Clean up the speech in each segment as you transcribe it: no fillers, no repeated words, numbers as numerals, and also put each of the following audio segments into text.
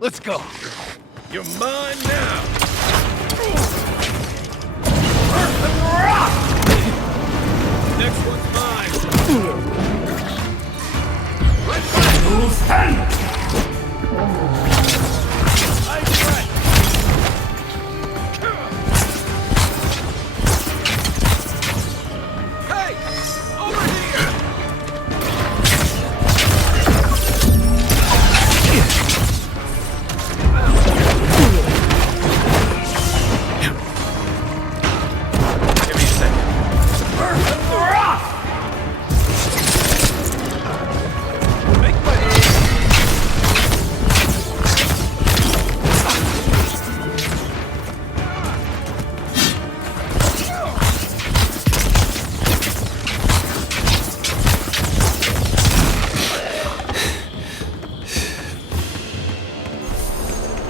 Let's go. You're mine now. Next one's mine. Hey, over here. Give me a second. Make my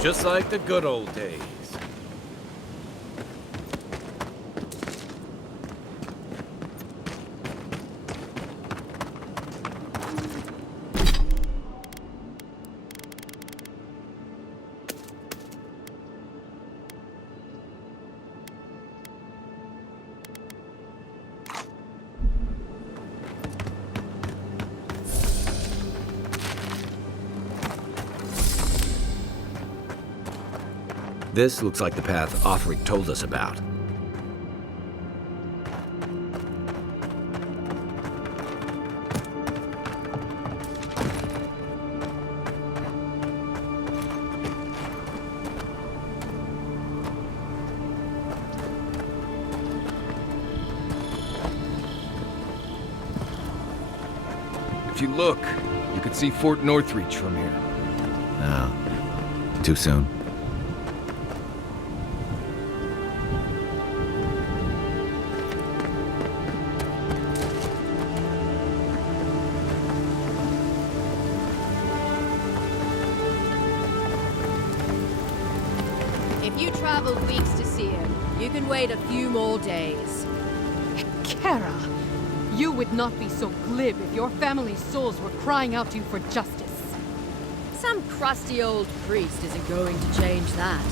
just like the good old days. This looks like the path Offric told us about. If you look, you can see Fort Northreach from here. No. Too soon. If you traveled weeks to see him, you can wait a few more days. Kara, you would not be so glib if your family's souls were crying out to you for justice. Some crusty old priest isn't going to change that.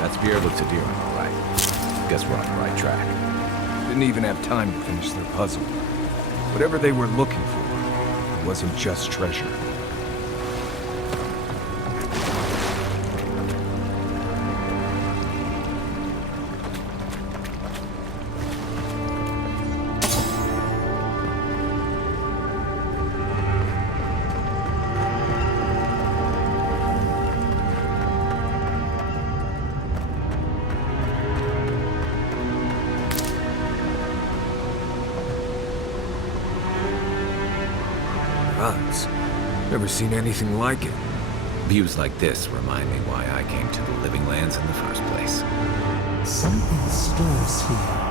That's Bjerluk's Adir, all right. Guess we're on the right track. Didn't even have time to finish their puzzle. Whatever they were looking for, it wasn't just treasure. Never seen anything like it. Views like this remind me why I came to the Living Lands in the first place. Something stirs here.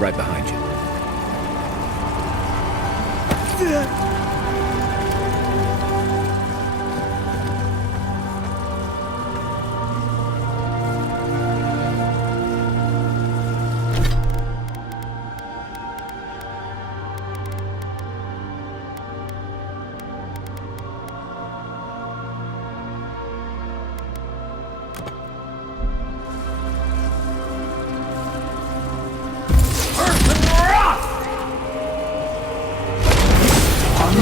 Right behind you.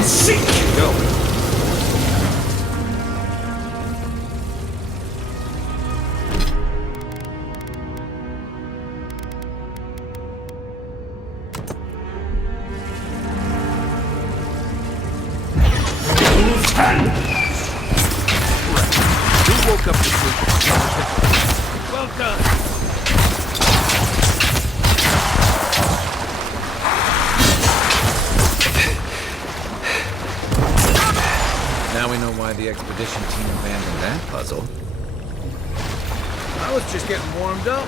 Sieg! Go. Who woke up to sleep? Well done. Now we know why the expedition team abandoned that puzzle. I was just getting warmed up.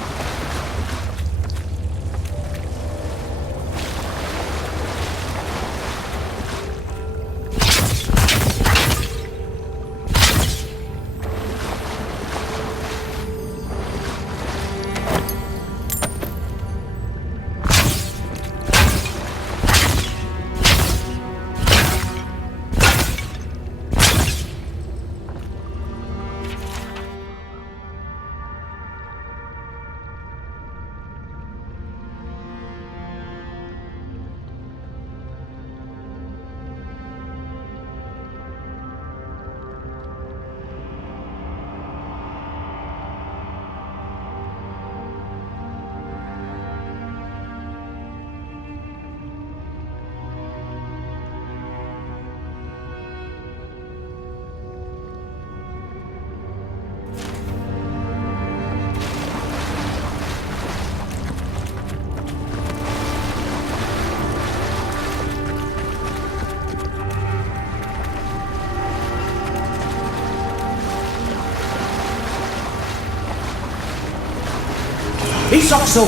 Ich sag so.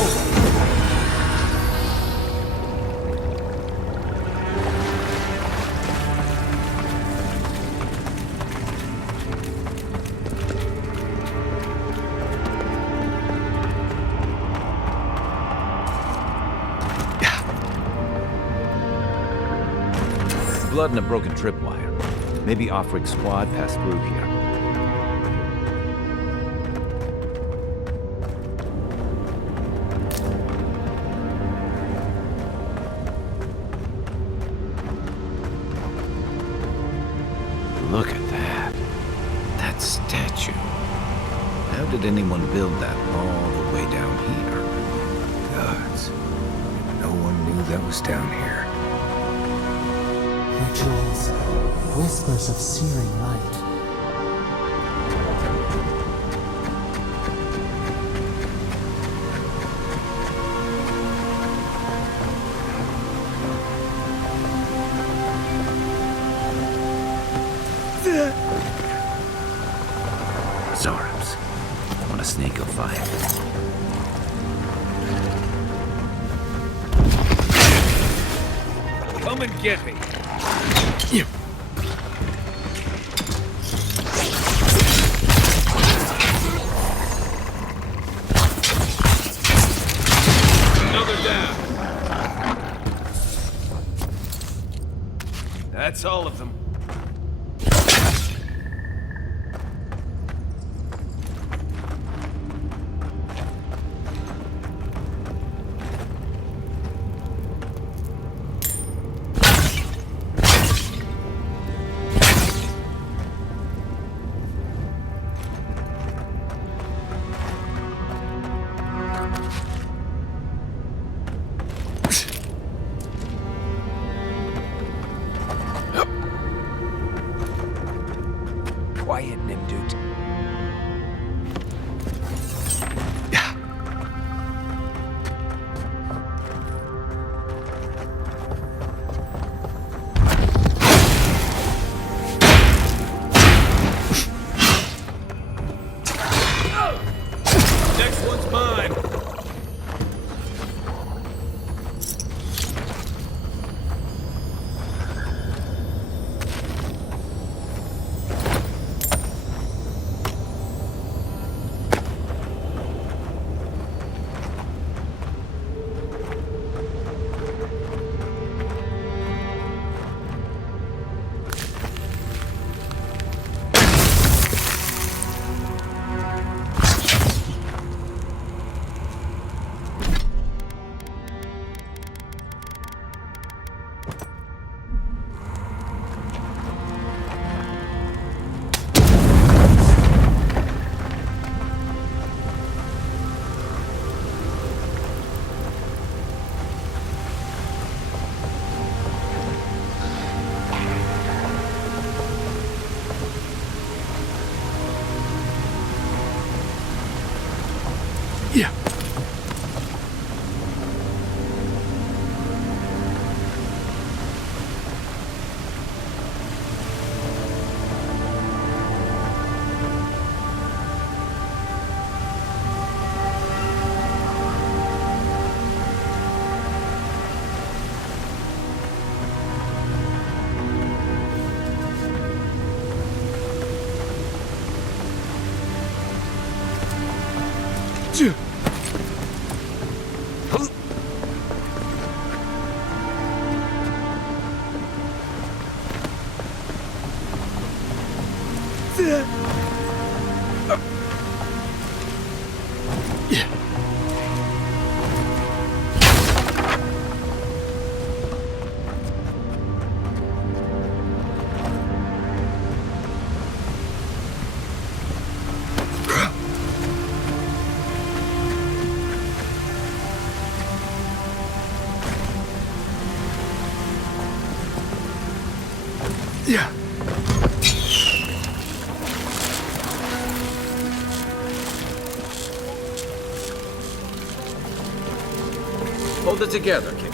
Blood and a broken tripwire. Maybe off-rig squad passed through here. Look at that. That statue. How did anyone build that all the way down here? Gods. No one knew that was down here. Rituals, whispers of searing light. fight. Come and get me. Another down. That's all of them. Quiet, Nimdut. Next one's mine. Yeah. Yeah. Hold it together, kid.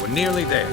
We're nearly there.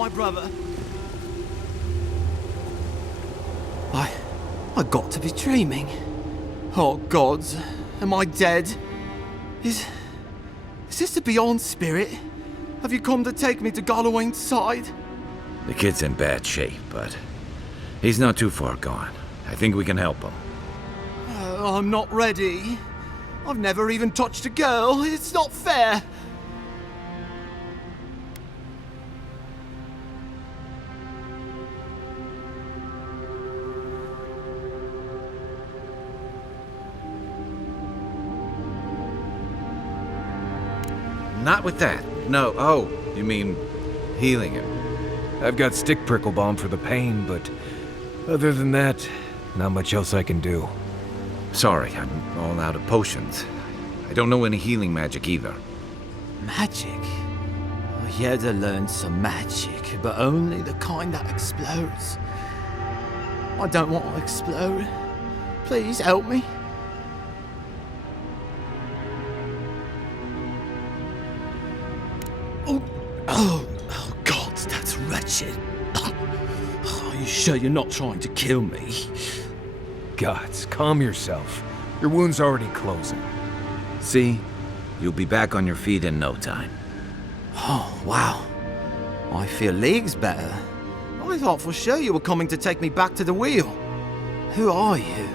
my brother. I got to be dreaming. Oh gods, am I dead? Is this the beyond spirit? Have you come to take me to Galloway's side? The kid's in bad shape, but he's not too far gone. I think we can help him. I'm not ready. I've never even touched a girl. It's not fair. Not with that. No. Oh, you mean healing him? I've got stick prickle balm for the pain, but other than that, not much else I can do. Sorry, I'm all out of potions. I don't know any healing magic either. Magic? Werde learned some magic, but only the kind that explodes. I don't want to explode. Please help me. Oh, God, that's wretched. Are you sure you're not trying to kill me? Gods, calm yourself. Your wound's already closing. See? You'll be back on your feet in no time. Oh, wow. I feel leagues better. I thought for sure you were coming to take me back to the wheel. Who are you?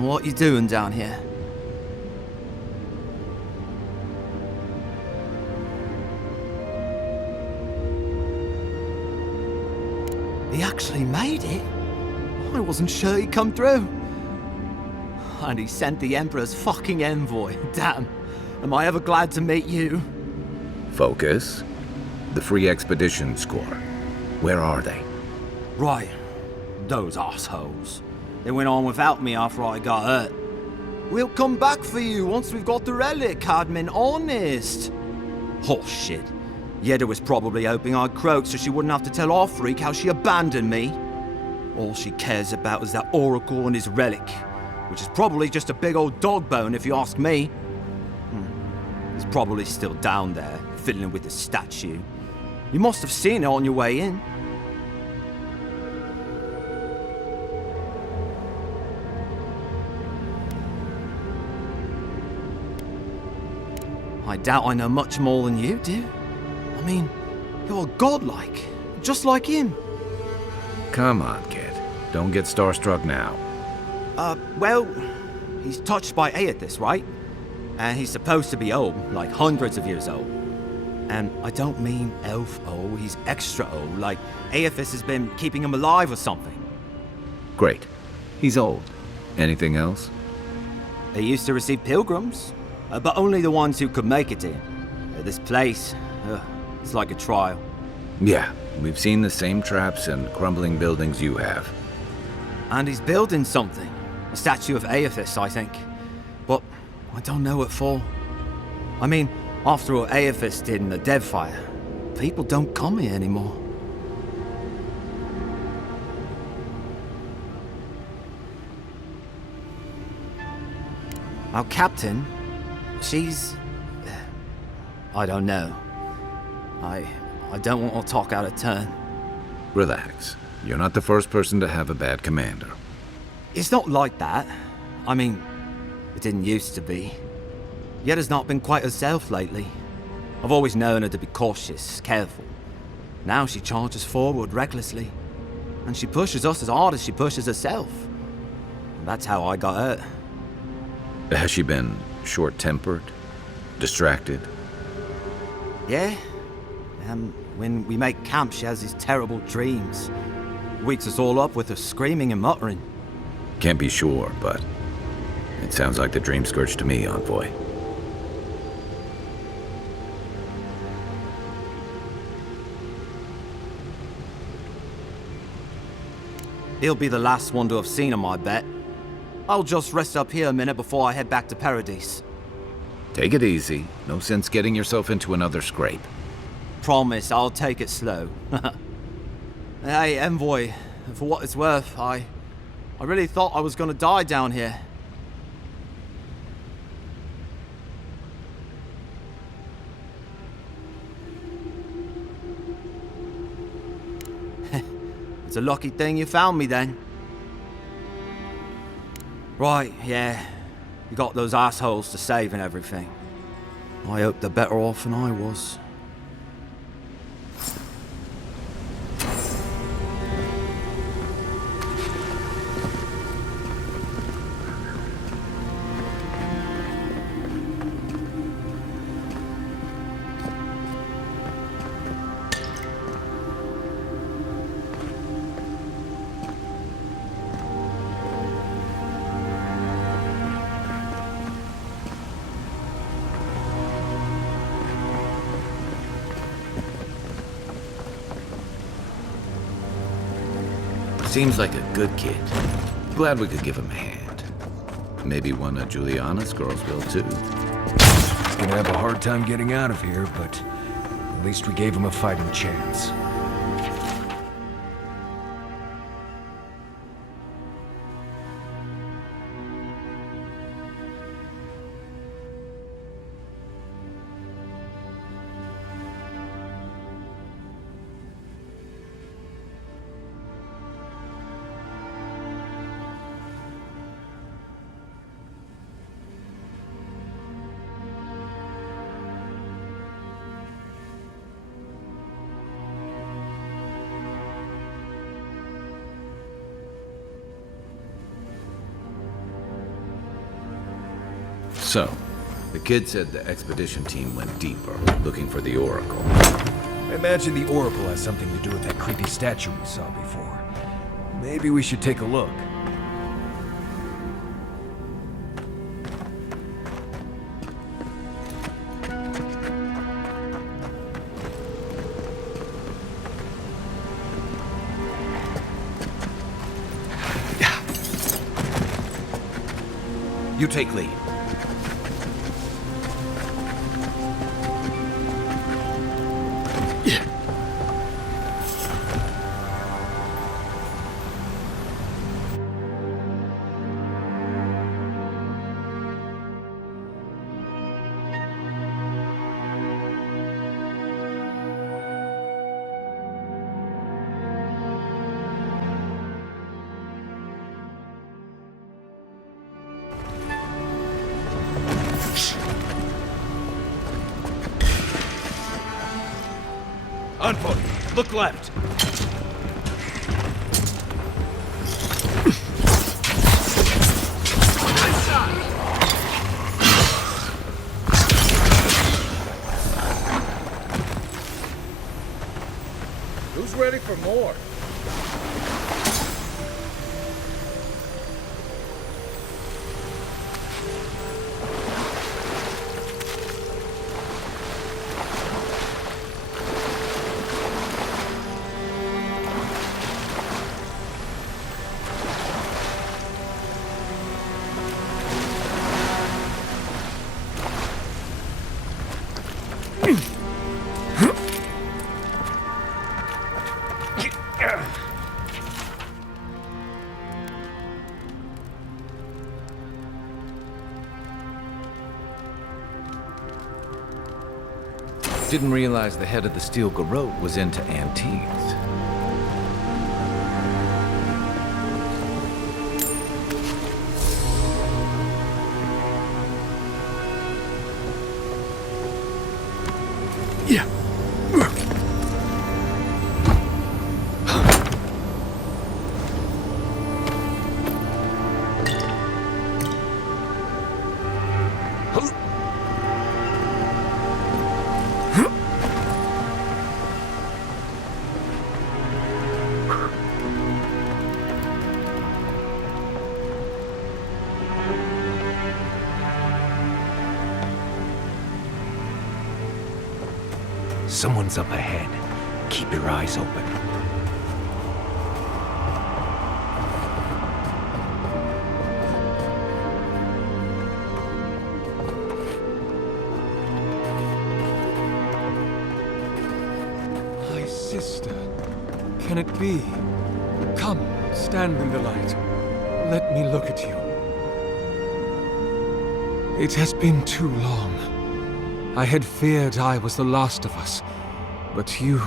What you doing down here? He actually made it. I wasn't sure he'd come through. And he sent the Emperor's fucking envoy. Damn. Am I ever glad to meet you? Focus. The Free Expedition Score. Where are they? Right. Those assholes. They went on without me after I got hurt. We'll come back for you once we've got the relic, Cadman. Honest. Oh, shit. Werde was probably hoping I'd croak so she wouldn't have to tell our freak how she abandoned me. All she cares about is that oracle and his relic, which is probably just a big old dog bone if you ask me. It's probably still down there, fiddling with the statue. You must have seen it on your way in. I doubt I know much more than you do. I mean, you're godlike, just like him. Come on, kid. Don't get starstruck now. Well, he's touched by Aethys, right? And he's supposed to be old, like hundreds of years old. And I don't mean elf old, he's extra old, like Aethys has been keeping him alive or something. Great. He's old. Anything else? They used to receive pilgrims, but only the ones who could make it to him. This place, it's like a trial. Yeah, we've seen the same traps and crumbling buildings you have. And he's building something. A statue of Aethys, I think. But I don't know what for. I mean, after all Aethys did in the Deadfire, people don't come here anymore. Our captain, she's... I don't know. I don't want to talk out of turn. Relax. You're not the first person to have a bad commander. It's not like that. I mean, it didn't used to be. Werde's not been quite herself lately. I've always known her to be cautious, careful. Now she charges forward recklessly. And she pushes us as hard as she pushes herself. And that's how I got hurt. Has she been short-tempered? Distracted? Yeah. When we make camp, she has these terrible dreams. Wakes us all up with her screaming and muttering. Can't be sure, but it sounds like the dream scourge to me, Envoy. He'll be the last one to have seen him, I bet. I'll just rest up here a minute before I head back to Paradise. Take it easy. No sense getting yourself into another scrape. Promise, I'll take it slow. Hey, Envoy, for what it's worth, I really thought I was gonna die down here. a lucky thing you found me then. Right, yeah. You got those assholes to save and everything. I hope they're better off than I was. Seems like a good kid. Glad we could give him a hand. Maybe one of Juliana's girls will too. He's gonna have a hard time getting out of here, but at least we gave him a fighting chance. So, the kid said the expedition team went deeper, looking for the Oracle. I imagine the Oracle has something to do with that creepy statue we saw before. Maybe we should take a look. You take lead. On foot. Look left. Who's ready for more? Didn't realize the head of the steel garrote was into antiques. Yeah. Someone's up ahead. Keep your eyes open. My sister, can it be? Come, stand in the light. Let me look at you. It has been too long. I had feared I was the last of us, but you...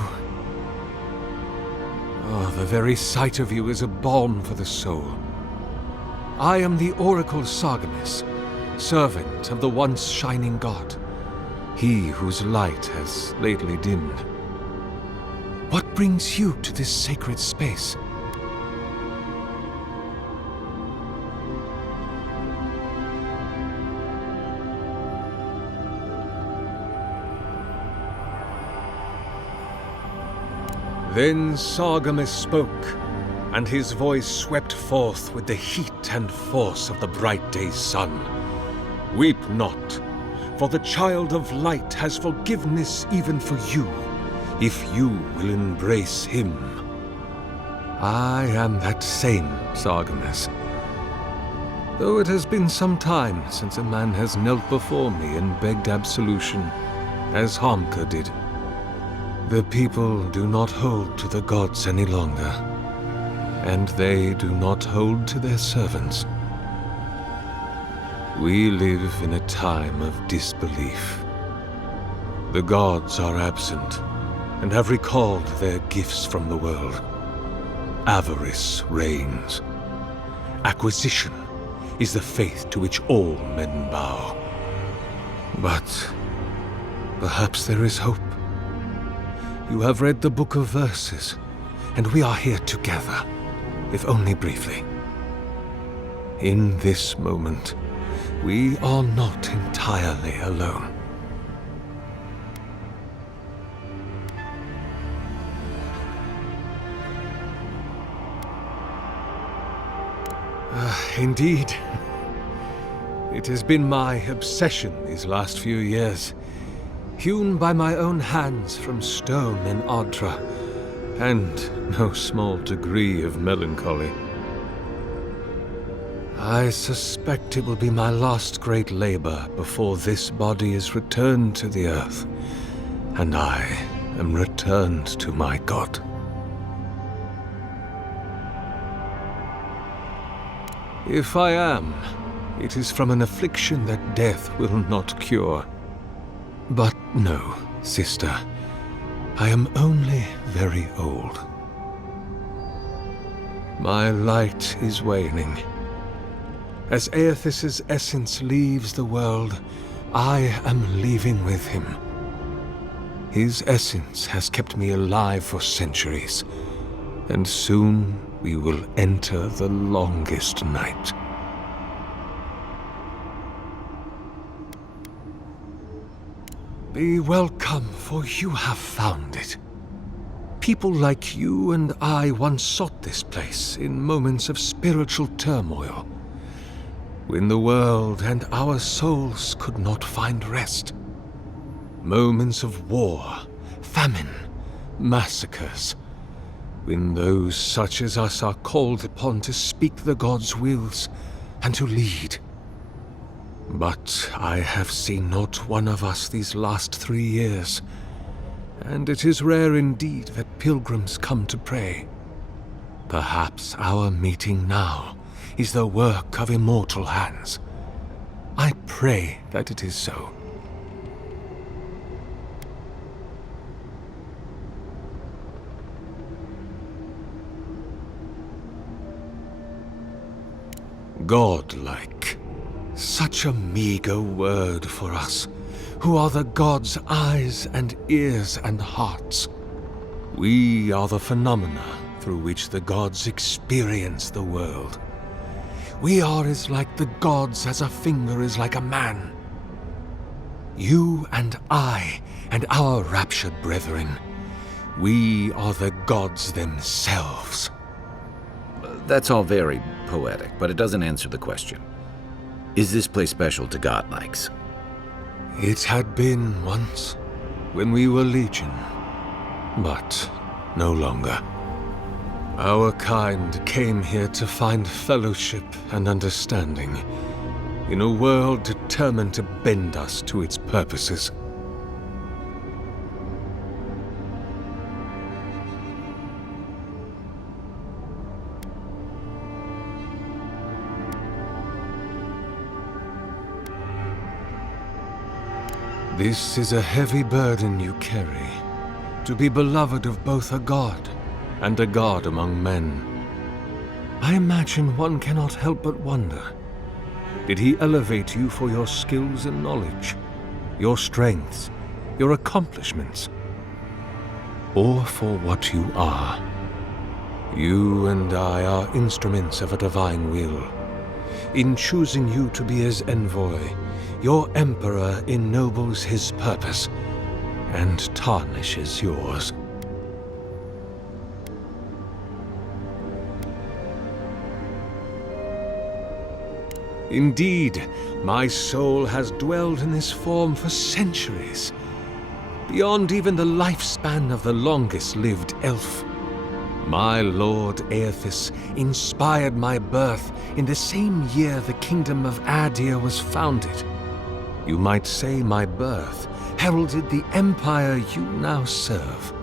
Oh, the very sight of you is a balm for the soul. I am the Oracle Sargemis, servant of the once shining god, he whose light has lately dimmed. What brings you to this sacred space? Then Sargemis spoke, and his voice swept forth with the heat and force of the bright day's sun. Weep not, for the child of light has forgiveness even for you, if you will embrace him. I am that same Sargemis. Though it has been some time since a man has knelt before me and begged absolution, as Hamka did. The people do not hold to the gods any longer, and they do not hold to their servants. We live in a time of disbelief. The gods are absent, and have recalled their gifts from the world. Avarice reigns. Acquisition is the faith to which all men bow. But perhaps there is hope. You have read the Book of Verses, and we are here together, if only briefly. In this moment, we are not entirely alone. Indeed. It has been my obsession these last few years. Hewn by my own hands from stone in Adra, and no small degree of melancholy. I suspect it will be my last great labor before this body is returned to the earth, and I am returned to my God. If I am, it is from an affliction that death will not cure. But no, sister, I am only very old. My light is waning. As Aethys' essence leaves the world, I am leaving with him. His essence has kept me alive for centuries, and soon we will enter the longest night. Be welcome, for you have found it. People like you and I once sought this place in moments of spiritual turmoil, when the world and our souls could not find rest. Moments of war, famine, massacres, when those such as us are called upon to speak the gods' wills and to lead. But I have seen not one of us these last 3 years, and it is rare indeed that pilgrims come to pray. Perhaps our meeting now is the work of immortal hands. I pray that it is so. Godlike. Such a meager word for us, who are the gods' eyes and ears and hearts. We are the phenomena through which the gods experience the world. We are as like the gods as a finger is like a man. You and I and our raptured brethren, we are the gods themselves. That's all very poetic, but it doesn't answer the question. Is this place special to godlikes? It had been once, when we were legion, but no longer. Our kind came here to find fellowship and understanding, in a world determined to bend us to its purposes. This is a heavy burden you carry, to be beloved of both a god and a god among men. I imagine one cannot help but wonder, did he elevate you for your skills and knowledge, your strengths, your accomplishments, or for what you are? You and I are instruments of a divine will. In choosing you to be his envoy, your emperor ennobles his purpose and tarnishes yours. Indeed, my soul has dwelled in this form for centuries, beyond even the lifespan of the longest-lived elf. My lord Aethys inspired my birth in the same year the kingdom of Adir was founded. You might say my birth heralded the empire you now serve.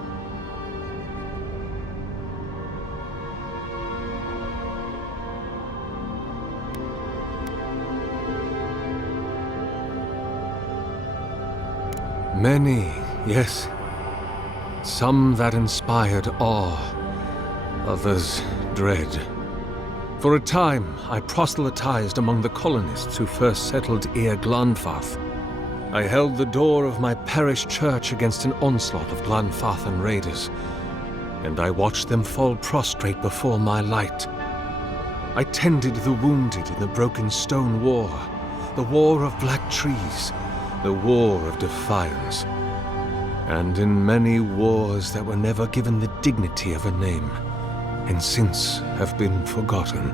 Many, yes. Some that inspired awe, others dread. For a time, I proselytized among the colonists who first settled Glanfath. I held the door of my parish church against an onslaught of Glanfathan raiders, and I watched them fall prostrate before my light. I tended the wounded in the Broken Stone War, the War of Black Trees, the War of Defiance, and in many wars that were never given the dignity of a name, and since have been forgotten.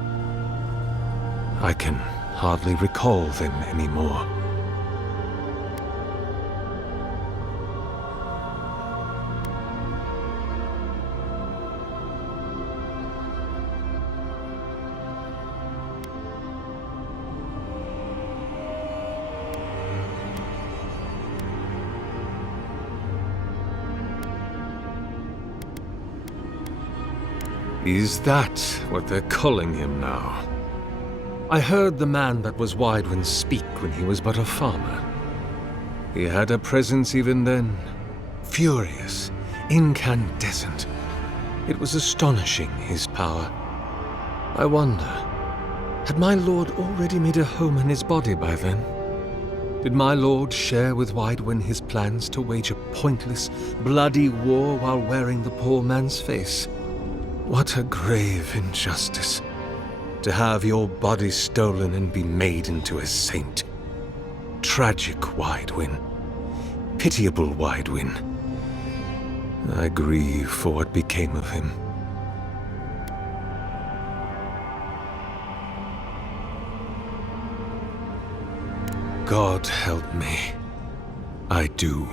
I can hardly recall them anymore. Is that what they're calling him now? I heard the man that was Widewind speak when he was but a farmer. He had a presence even then, furious, incandescent. It was astonishing, his power. I wonder, had my lord already made a home in his body by then? Did my lord share with Widewind his plans to wage a pointless, bloody war while wearing the poor man's face? What a grave injustice, to have your body stolen and be made into a saint. Tragic Widewind, pitiable Widewind. I grieve for what became of him. God help me, I do.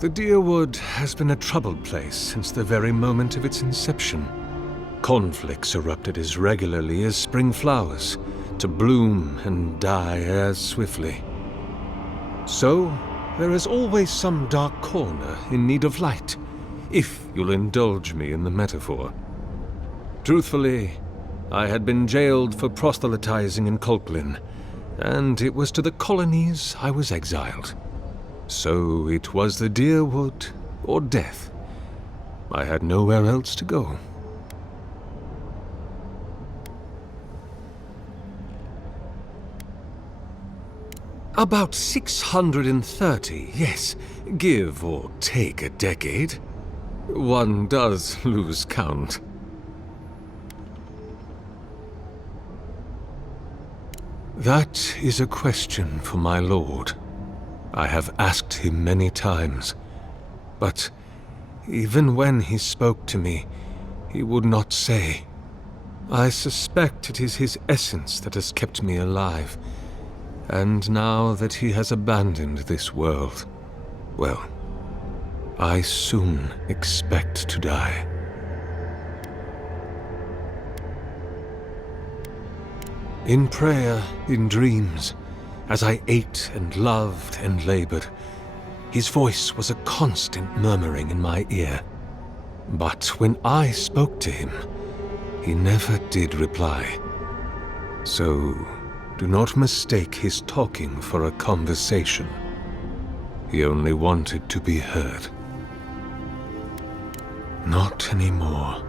The Deerwood has been a troubled place since the very moment of its inception. Conflicts erupted as regularly as spring flowers, to bloom and die as swiftly. So, there is always some dark corner in need of light, if you'll indulge me in the metaphor. Truthfully, I had been jailed for proselytizing in Colklin, and it was to the colonies I was exiled. So it was the Deerwood or death. I had nowhere else to go. About 630, yes, give or take a decade. One does lose count. That is a question for my lord. I have asked him many times, but even when he spoke to me, he would not say. I suspect it is his essence that has kept me alive, and now that he has abandoned this world, well, I soon expect to die. In prayer, in dreams, as I ate and loved and labored, his voice was a constant murmuring in my ear. But when I spoke to him, he never did reply. So Do not mistake his talking for a conversation. He only wanted to be heard. Not anymore.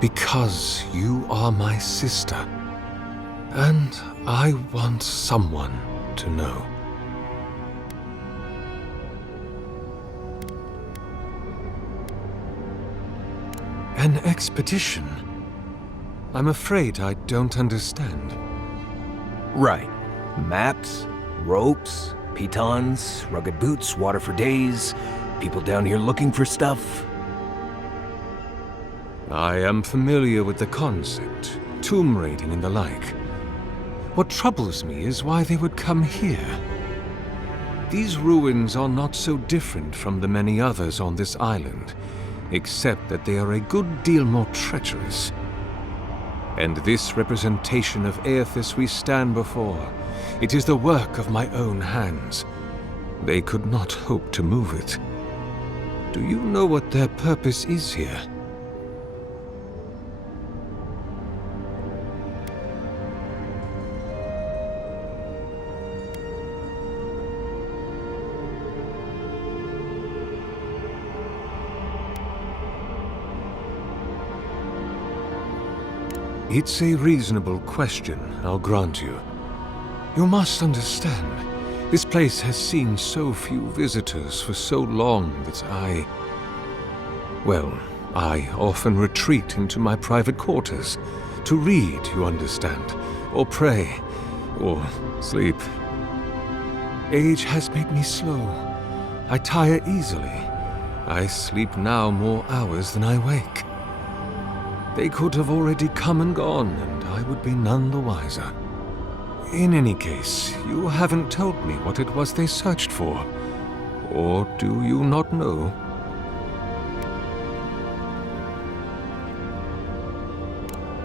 Because you are my sister, and I want someone to know. An expedition? I'm afraid I don't understand. Right. Maps, ropes, pitons, rugged boots, water for days, people down here looking for stuff. I am familiar with the concept, tomb raiding and the like. What troubles me is why they would come here. These ruins are not so different from the many others on this island, except that they are a good deal more treacherous. And this representation of Aethys we stand before, it is the work of my own hands. They could not hope to move it. Do you know what their purpose is here? It's a reasonable question, I'll grant you. You must understand, this place has seen so few visitors for so long that I often retreat into my private quarters, to read, you understand, or pray, or sleep. Age has made me slow. I tire easily. I sleep now more hours than I wake. They could have already come and gone, and I would be none the wiser. In any case, you haven't told me what it was they searched for. Or do you not know?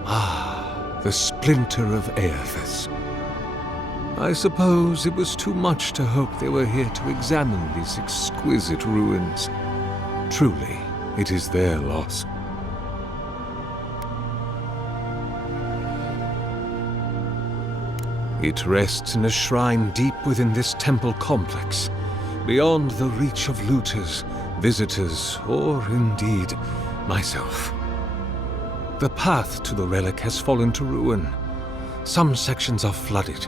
Ah, the splinter of Aethys. I suppose it was too much to hope they were here to examine these exquisite ruins. Truly, it is their loss. It rests in a shrine deep within this temple complex, beyond the reach of looters, visitors, or indeed, myself. The path to the relic has fallen to ruin. Some sections are flooded,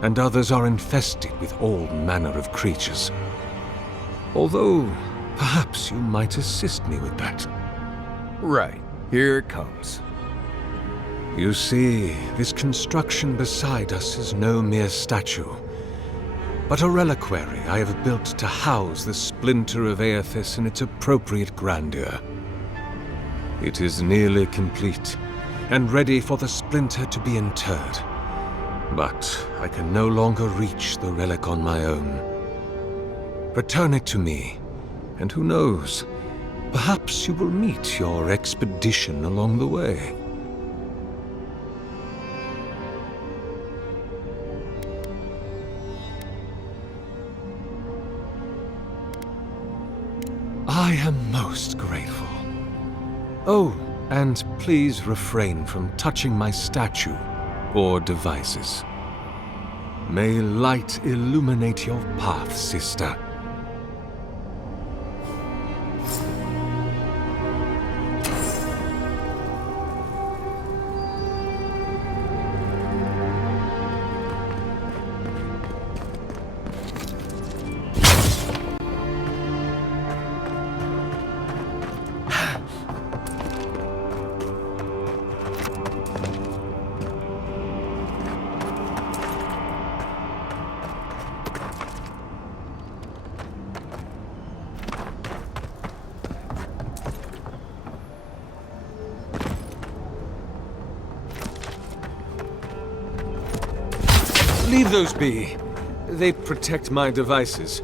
and others are infested with all manner of creatures. Although, perhaps you might assist me with that. Right. Here it comes. You see, this construction beside us is no mere statue, but a reliquary I have built to house the splinter of Aethys in its appropriate grandeur. It is nearly complete, and ready for the splinter to be interred. But I can no longer reach the relic on my own. Return it to me, and who knows, perhaps you will meet your expedition along the way. I am most grateful. Oh, and please refrain from touching my statue or devices. May light illuminate your path, sister. Leave those be. They protect my devices.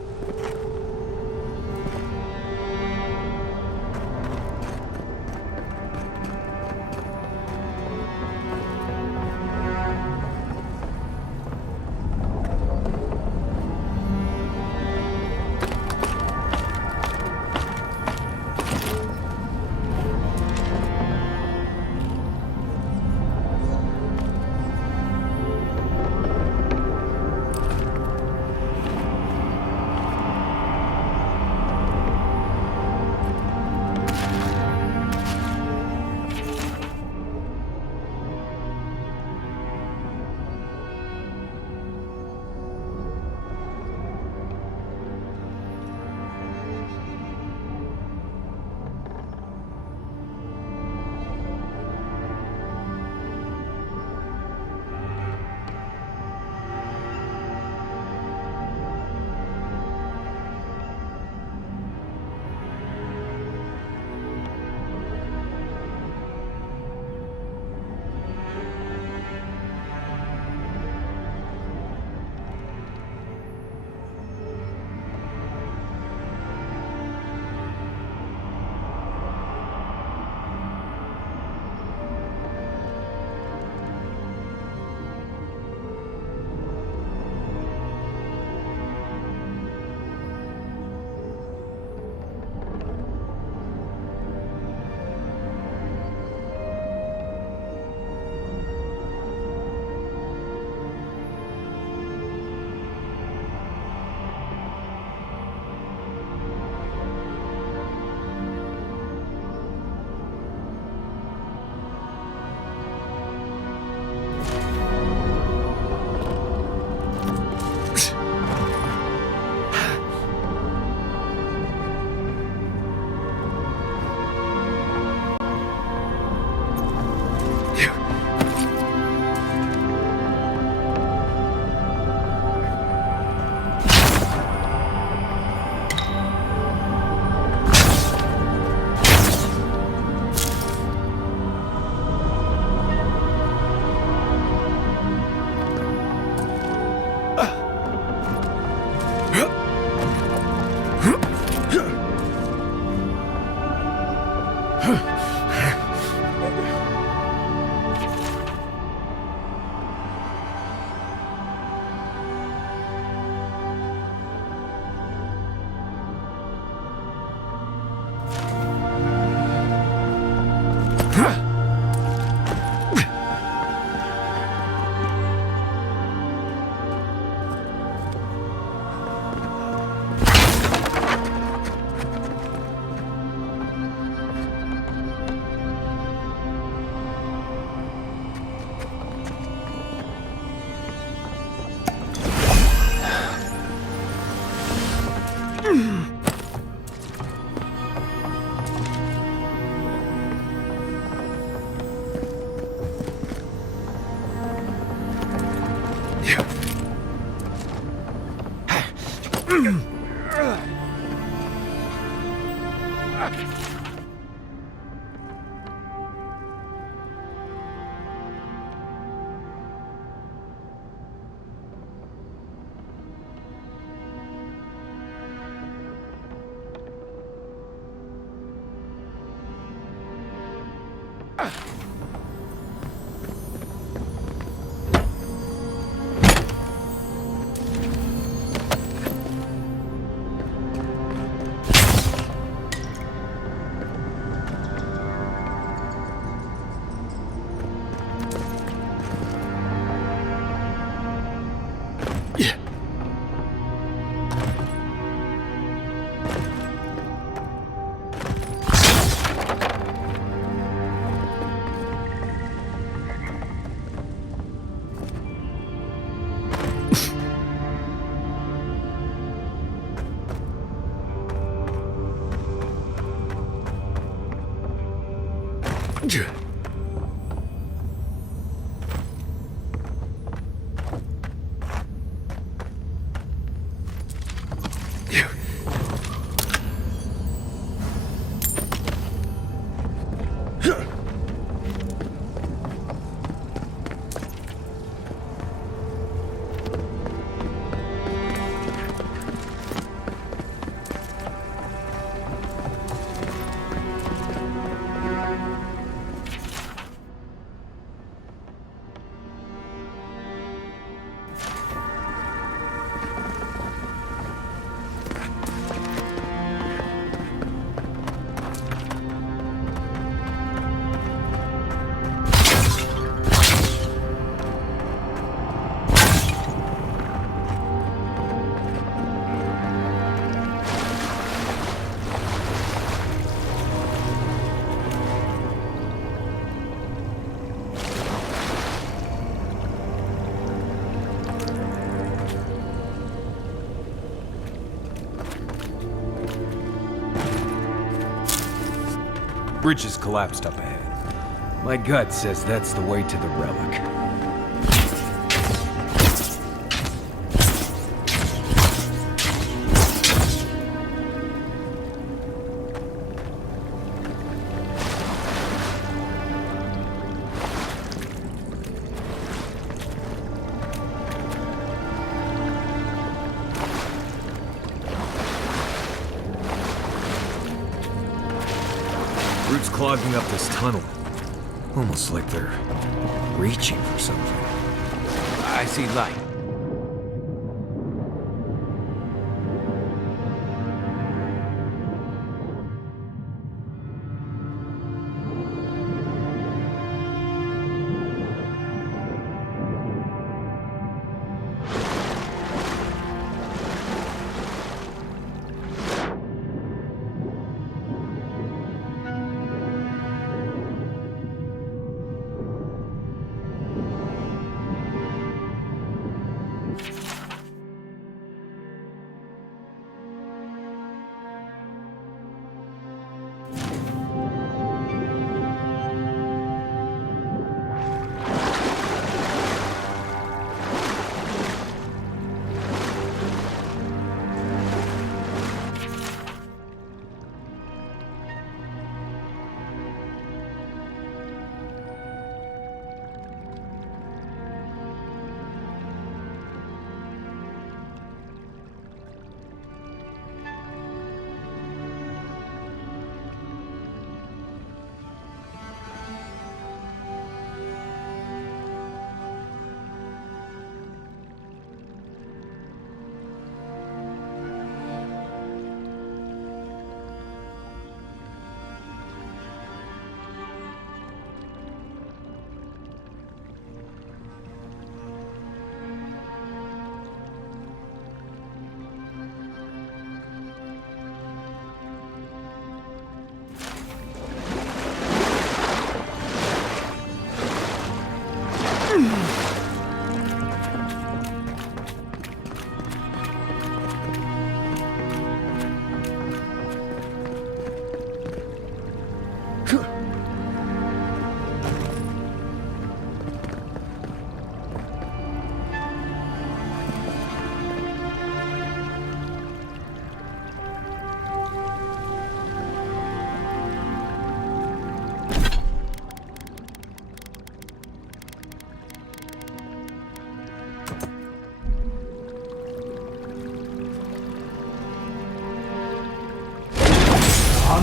Bridge is collapsed up ahead. My gut says that's the way to the relic. Roots clogging up this tunnel. Almost like they're reaching for something. I see light.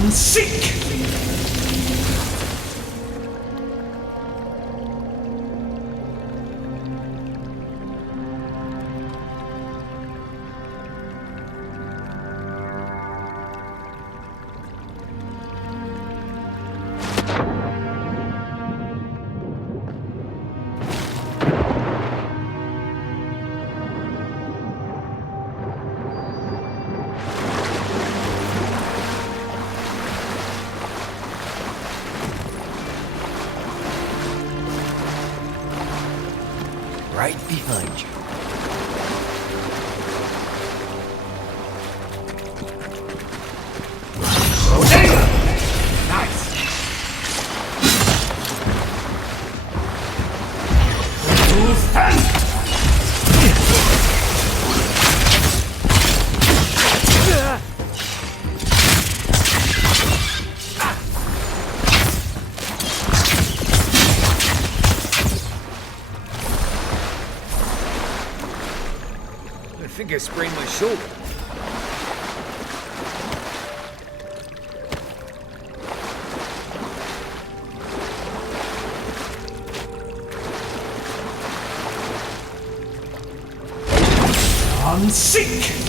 Sieg! Right behind you. I think I sprained my shoulder. Sieg!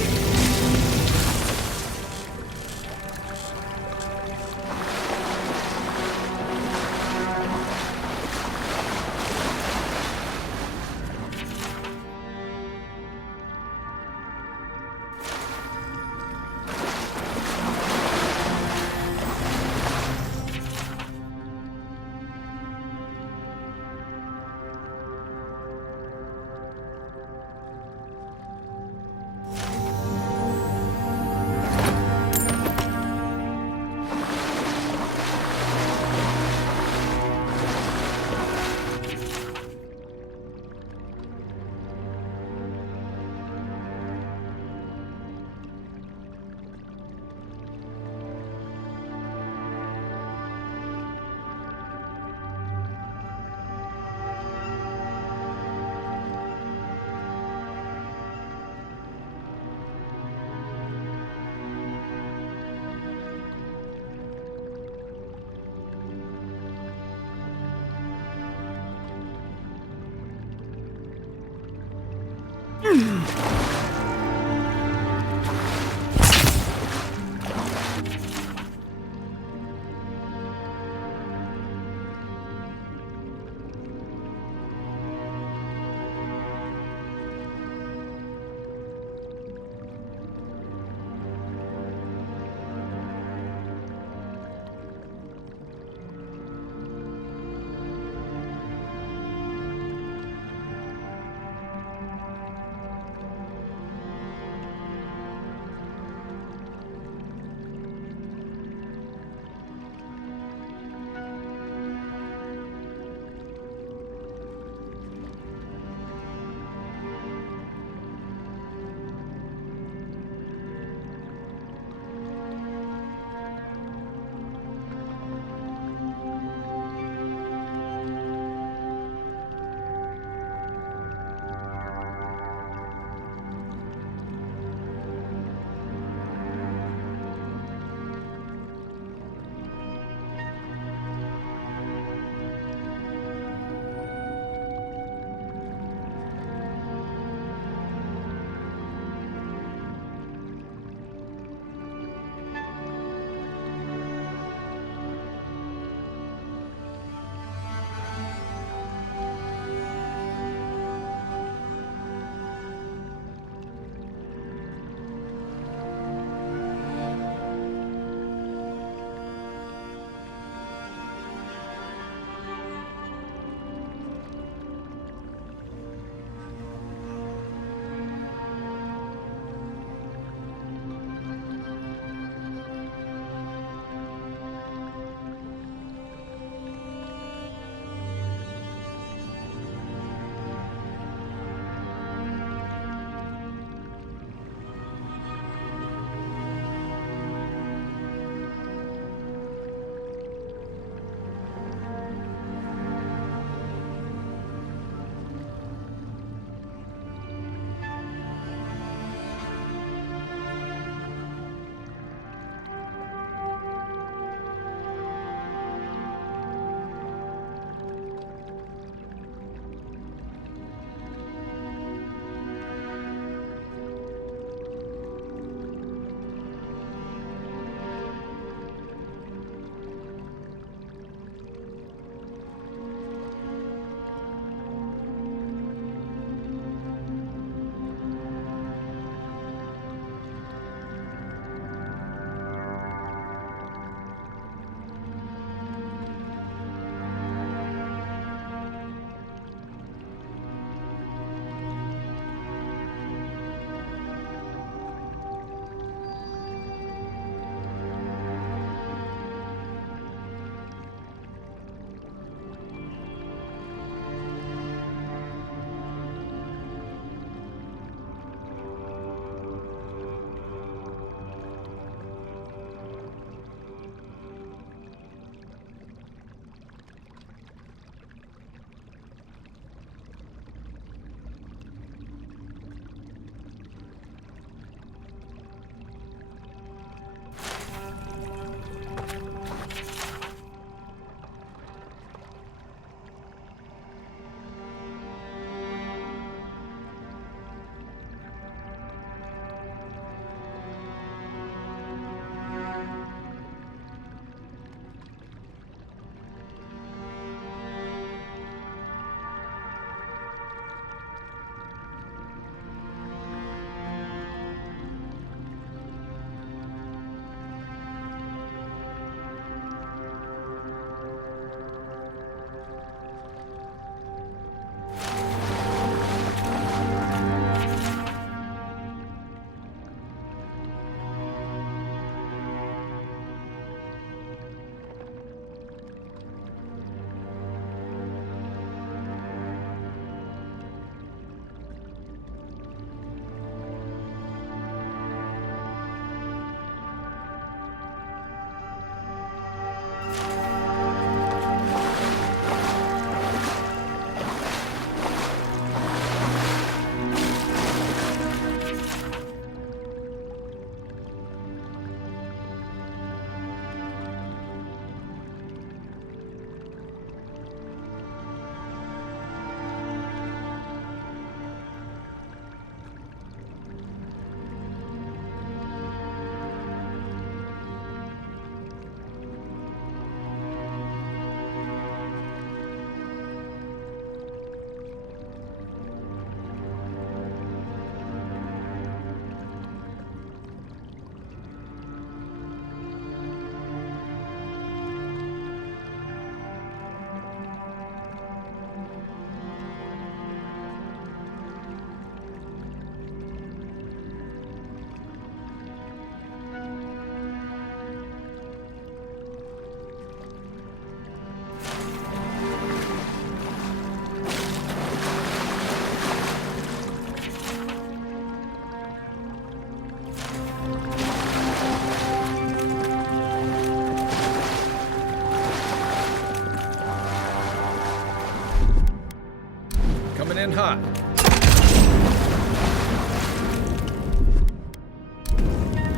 hot.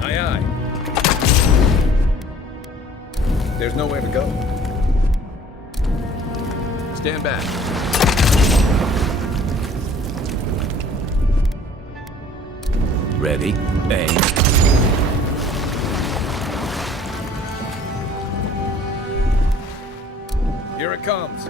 Aye, aye. There's nowhere to go. Stand back. Ready? Aim. Here it comes.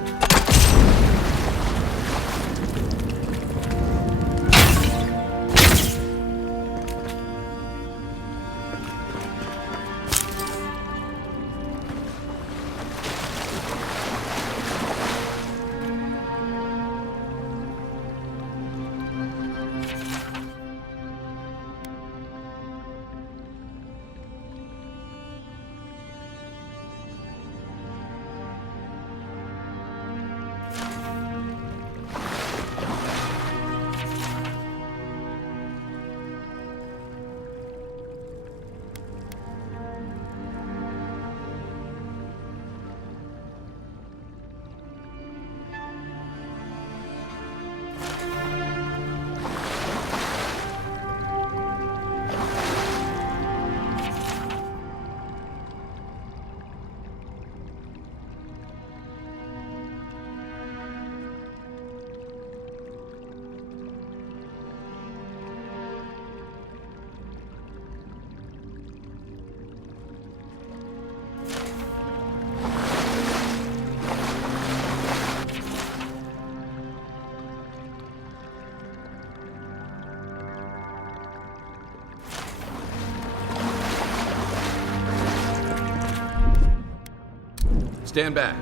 Stand back.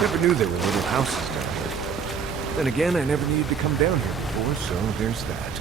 Never knew there were little houses down here. Then again, I never needed to come down here before, so there's that.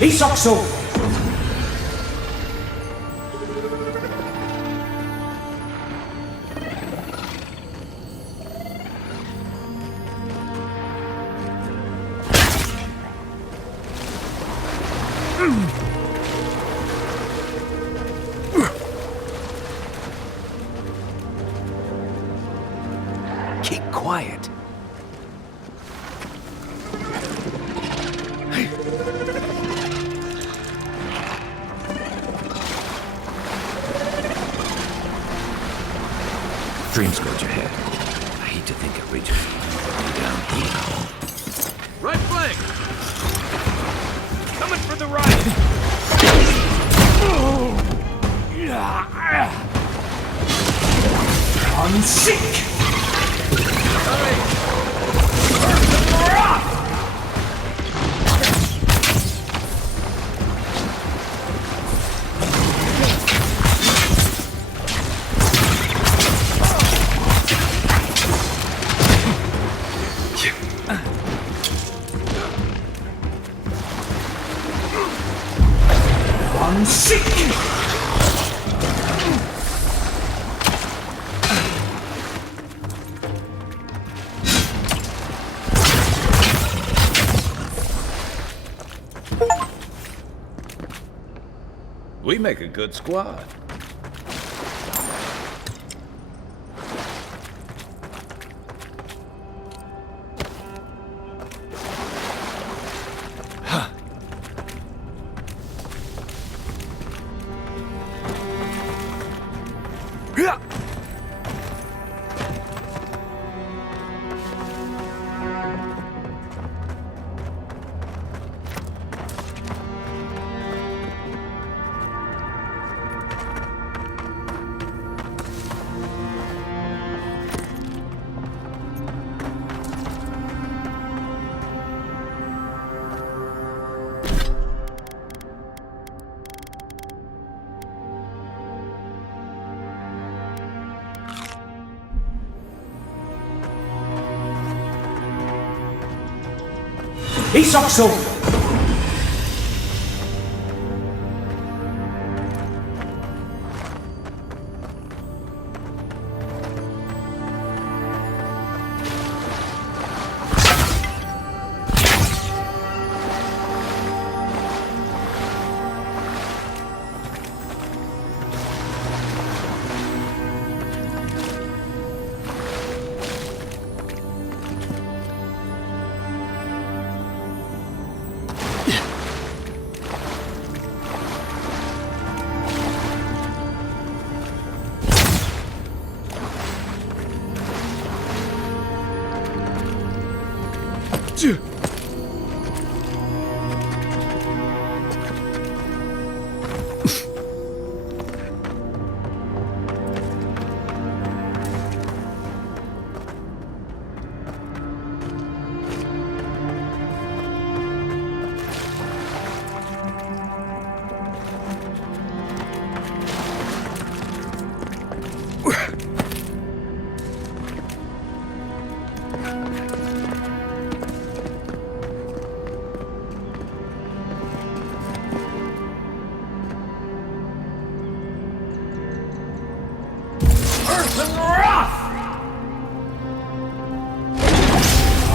Ich sag so! Keep quiet. Dreams gorge ahead. I hate to think it reaches way down here. Right flank! Coming for the right! I'm sick! I'm sick! We make a good squad. Ich auch so!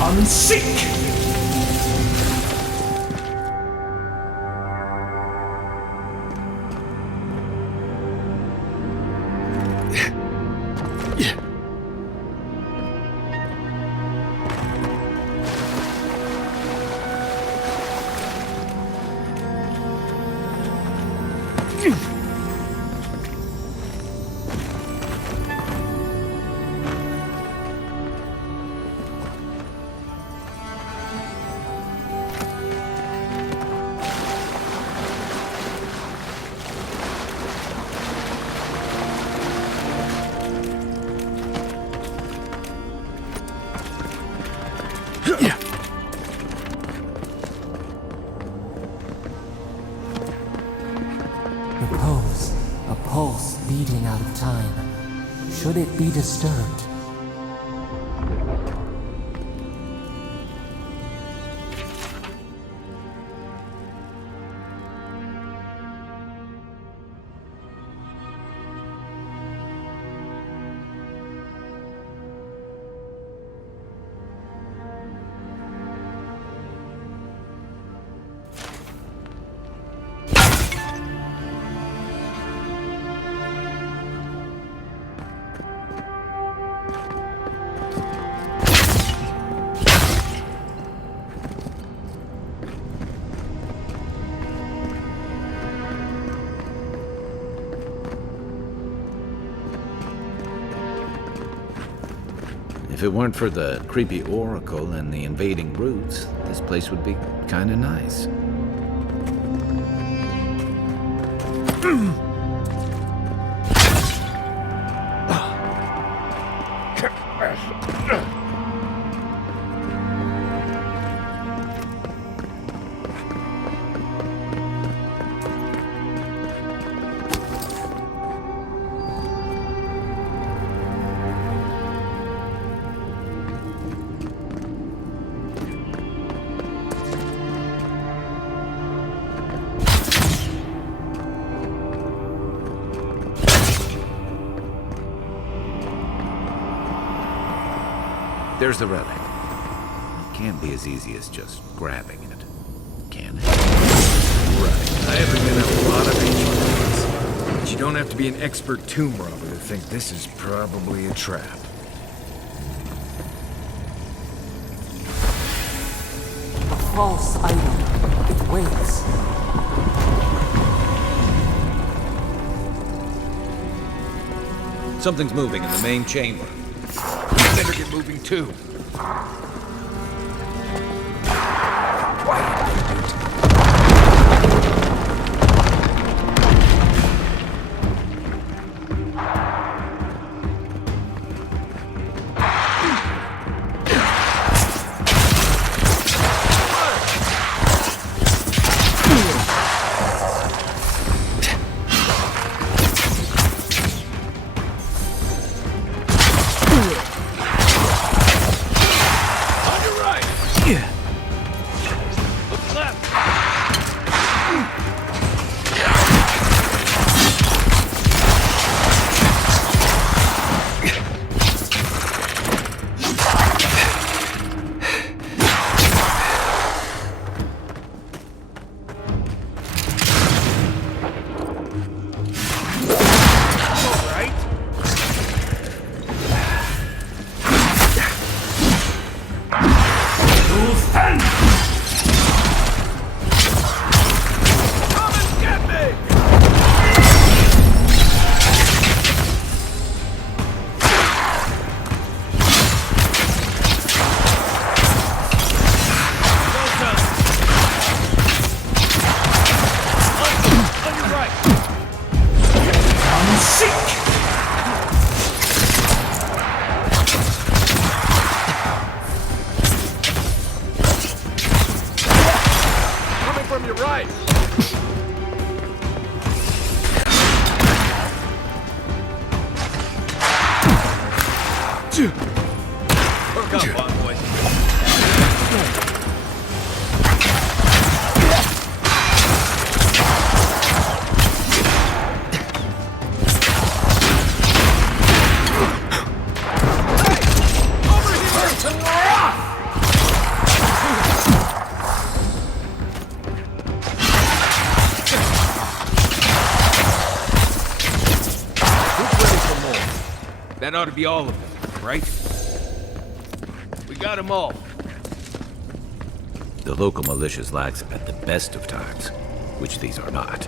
I'm sick! Repose, a pulse beating out of time. Should it be disturbed? If it weren't for the creepy oracle and the invading roots, this place would be kinda nice. There's the relic. It can't be as easy as just grabbing it, can it? Right. I haven't been in a lot of ancient ruins, but you don't have to be an expert tomb robber to think this is probably a trap. A false idol. It waits. Something's moving in the main chamber. You better get moving too. That ought to be all of them, right? We got them all. The local militia's lax at the best of times, which these are not.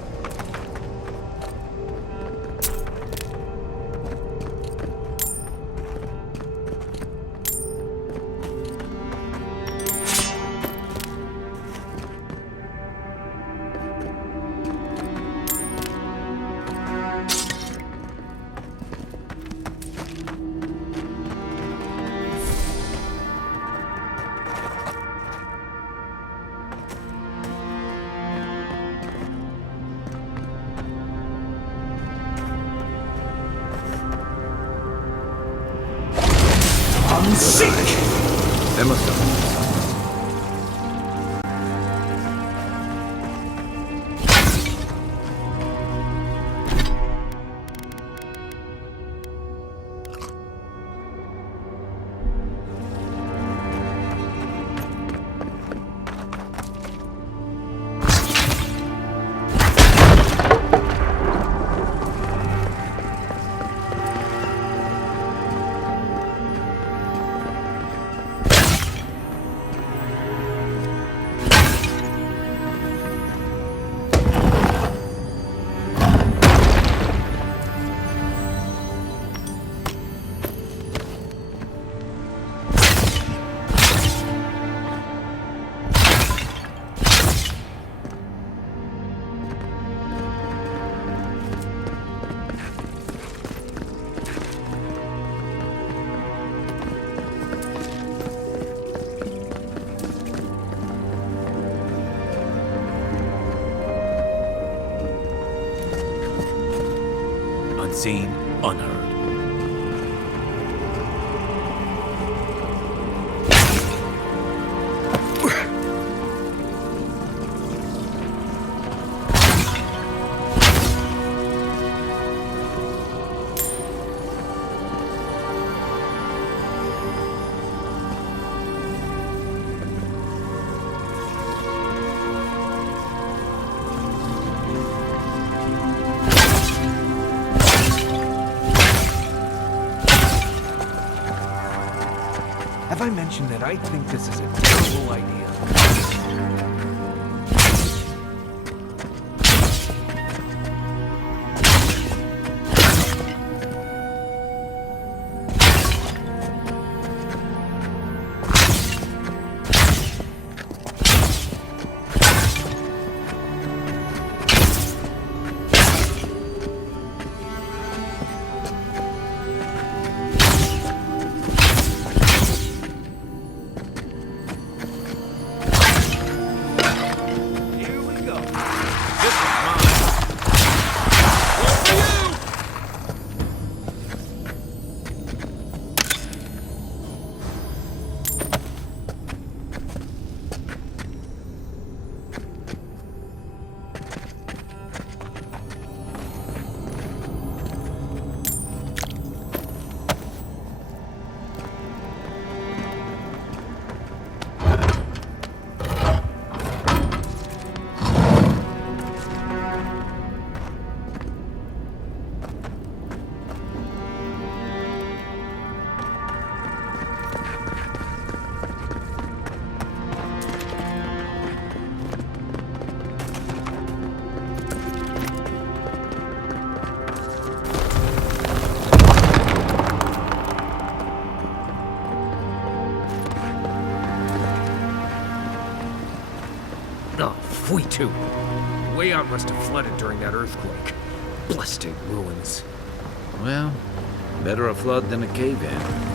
Sieg! They must have. Unseen, unheard. Have I mentioned that I think this is a terrible idea? Oh, fui too. The way out must have flooded during that earthquake. Blasted ruins. Well, better a flood than a cave-in.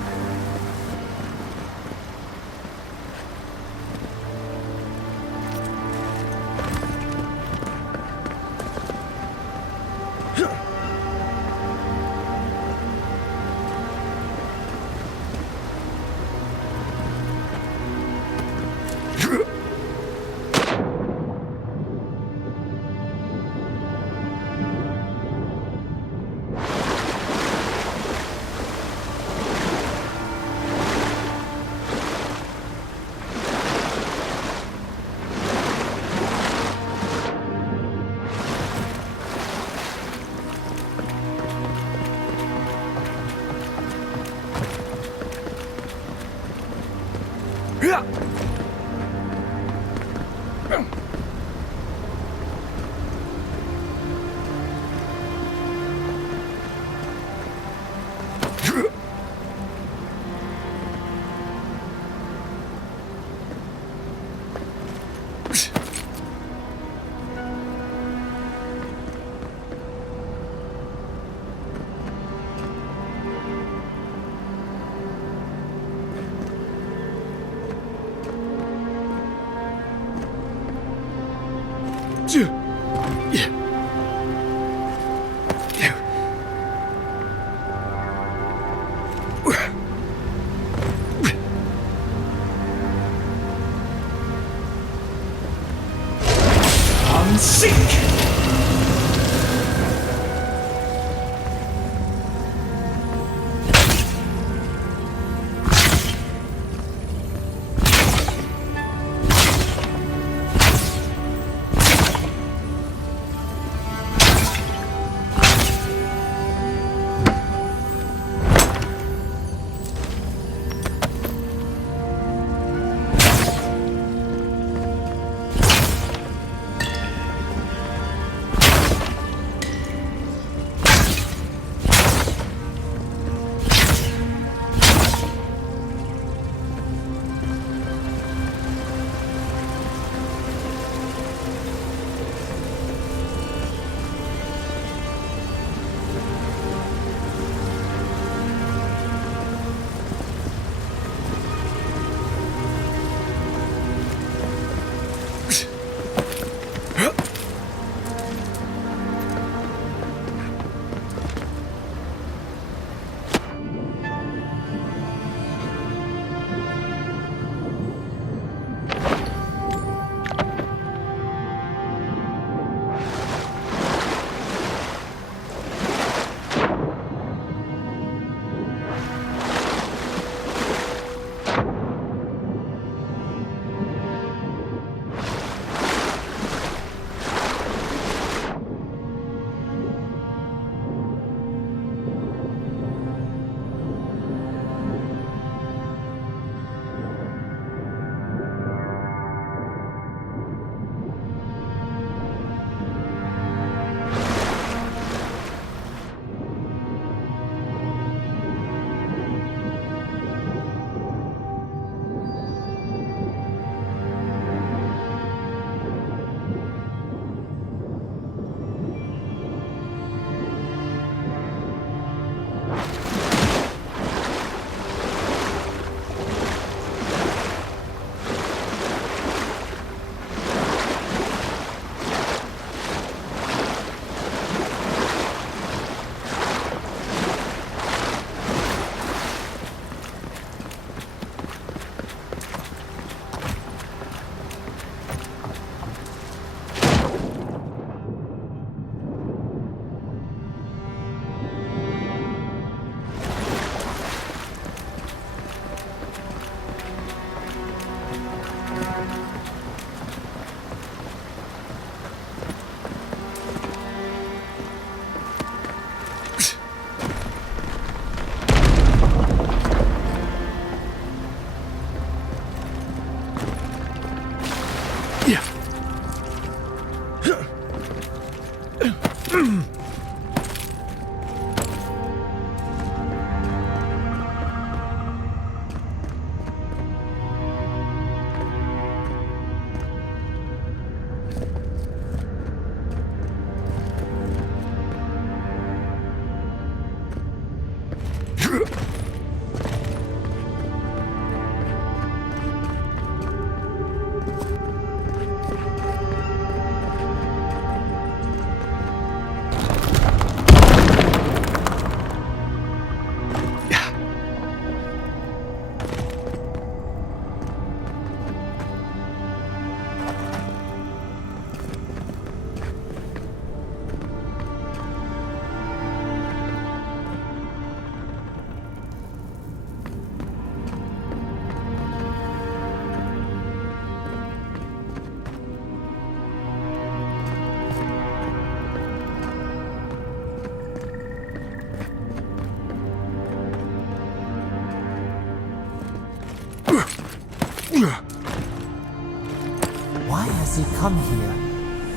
Why has he come here?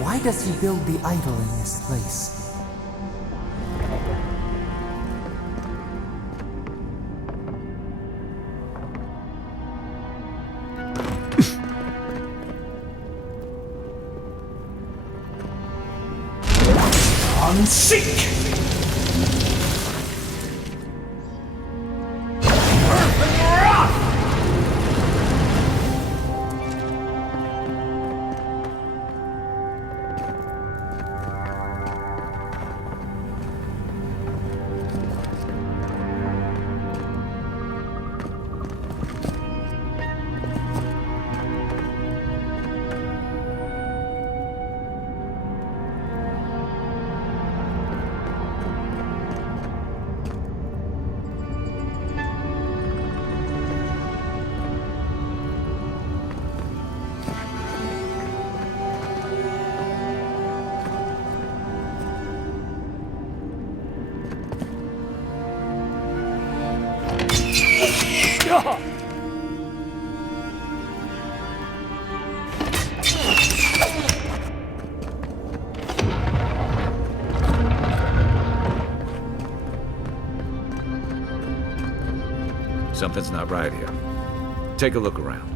Why does he build the idol in this place? On Sieg! Something's not right here. Take a look around.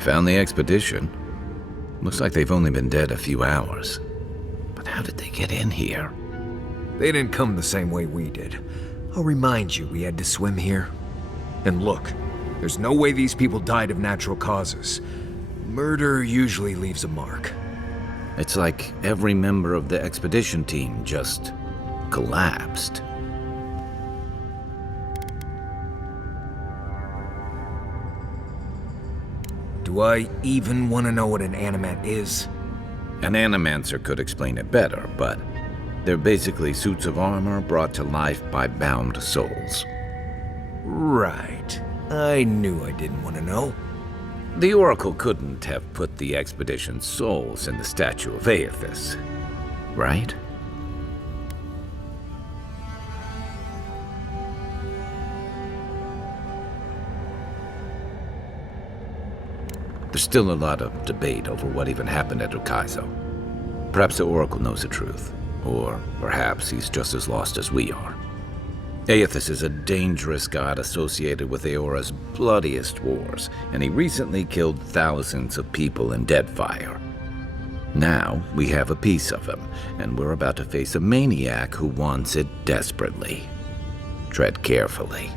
We found the expedition. Looks like they've only been dead a few hours. But how did they get in here? They didn't come the same way we did. I'll remind you, we had to swim here. And look, there's no way these people died of natural causes. Murder usually leaves a mark. It's like every member of the expedition team just collapsed. Do I even want to know what an animat is? An animancer could explain it better, but they're basically suits of armor brought to life by bound souls. Right. I knew I didn't want to know. The Oracle couldn't have put the expedition's souls in the statue of Aethys, right? There's still a lot of debate over what even happened at Ukaizo. Perhaps the Oracle knows the truth, or perhaps he's just as lost as we are. Aethys is a dangerous god associated with Eora's bloodiest wars, and he recently killed thousands of people in Deadfire. Now, we have a piece of him, and we're about to face a maniac who wants it desperately. Tread carefully.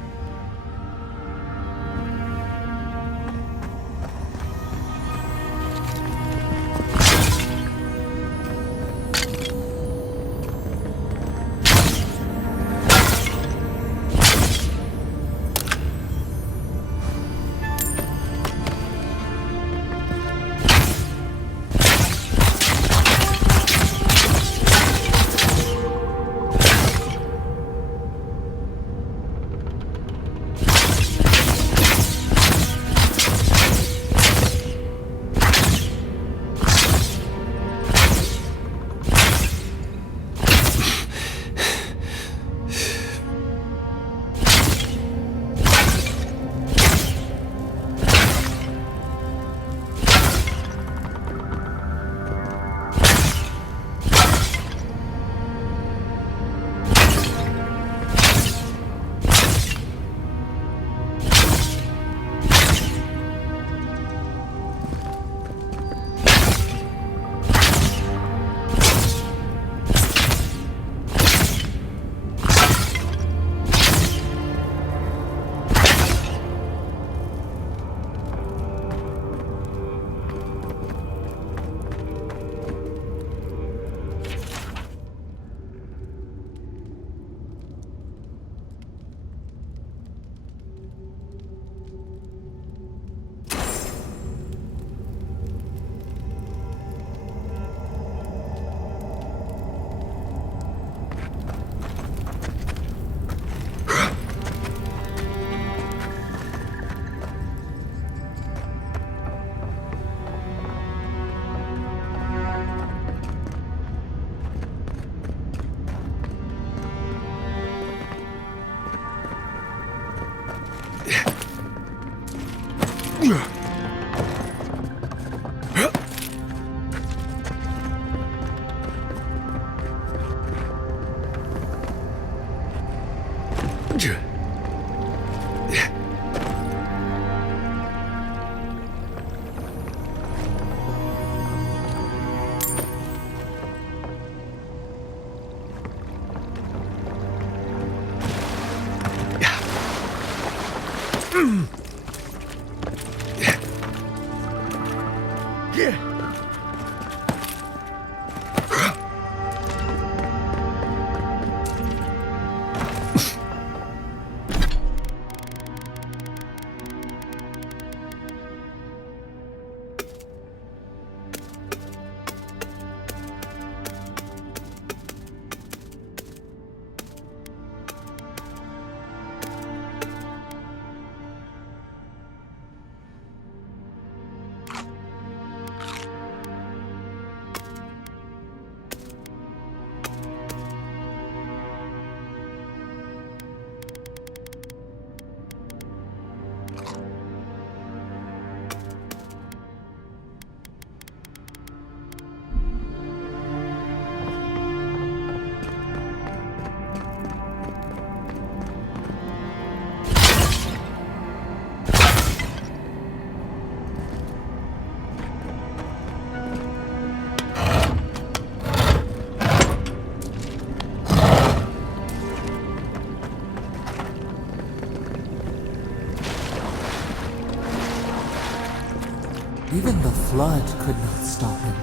flood could not stop him.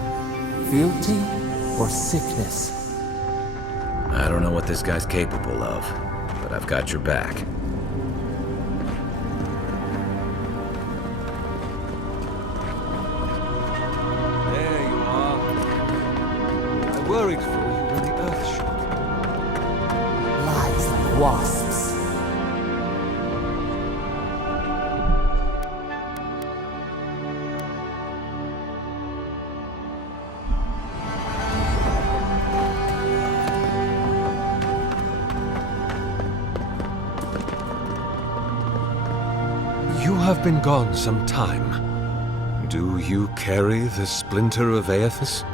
Fealty or sickness. I don't know what this guy's capable of, but I've got your back. There you are. I worried for you when the earth shook. Lies like wasps. You have been gone some time. Do you carry the splinter of Aethys?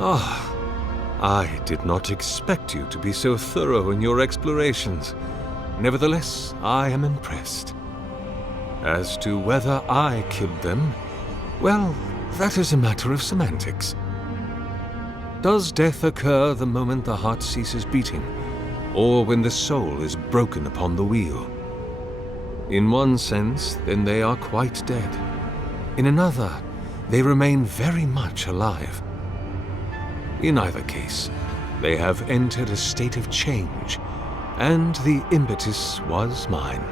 Ah, I did not expect you to be so thorough in your explorations. Nevertheless, I am impressed. As to whether I killed them, well, that is a matter of semantics. Does death occur the moment the heart ceases beating, or when the soul is broken upon the wheel? In one sense, then they are quite dead. In another, they remain very much alive. In either case, they have entered a state of change, and the impetus was mine.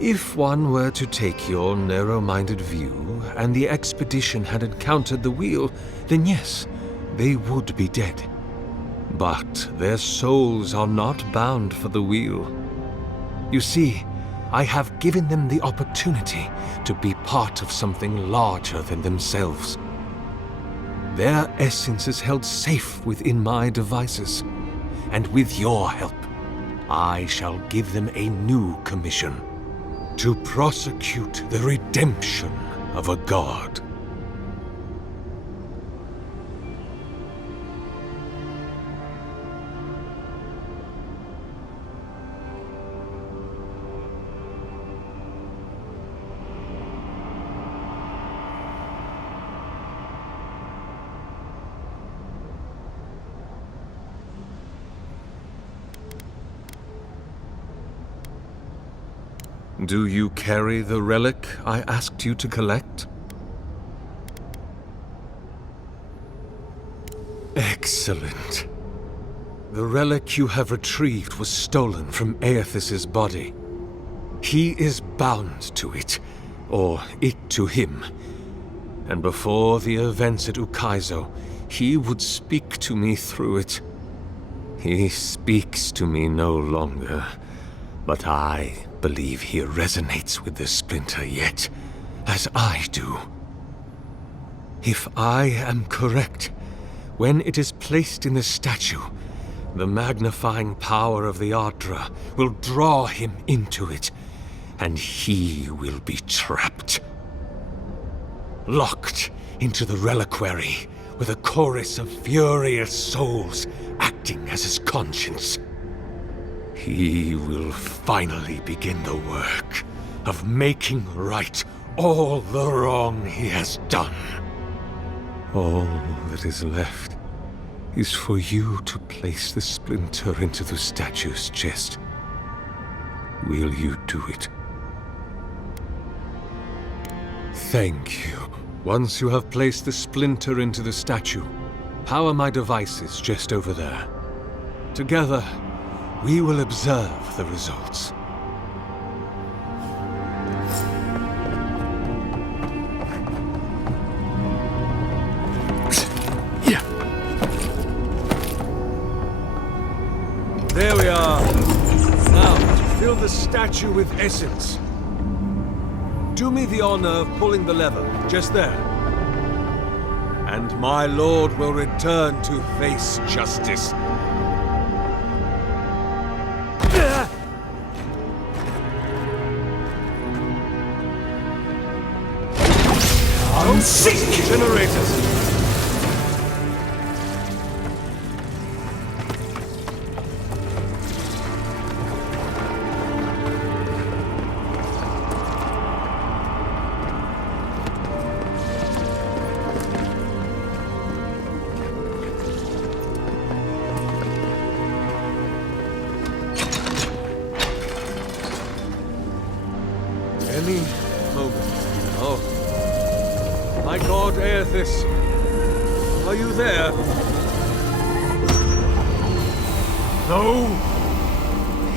If one were to take your narrow-minded view, and the expedition had encountered the wheel, then yes, they would be dead. But their souls are not bound for the wheel. You see, I have given them the opportunity to be part of something larger than themselves. Their essence is held safe within my devices, and with your help, I shall give them a new commission: to prosecute the redemption of a god. Do you carry the relic I asked you to collect? Excellent. The relic you have retrieved was stolen from Aethys' body. He is bound to it, or it to him. And before the events at Ukaizo, he would speak to me through it. He speaks to me no longer, but I believe he resonates with the splinter yet, as I do. If I am correct, when it is placed in the statue, the magnifying power of the Ardra will draw him into it, and he will be trapped. Locked into the reliquary with a chorus of furious souls acting as his conscience. He will finally begin the work of making right all the wrong he has done. All that is left is for you to place the splinter into the statue's chest. Will you do it? Thank you. Once you have placed the splinter into the statue, power my devices just over there. Together, we will observe the results. There we are. Now, to fill the statue with essence. Do me the honor of pulling the lever, just there. And my lord will return to face justice. Sieg! Generators! this? Are you there? No!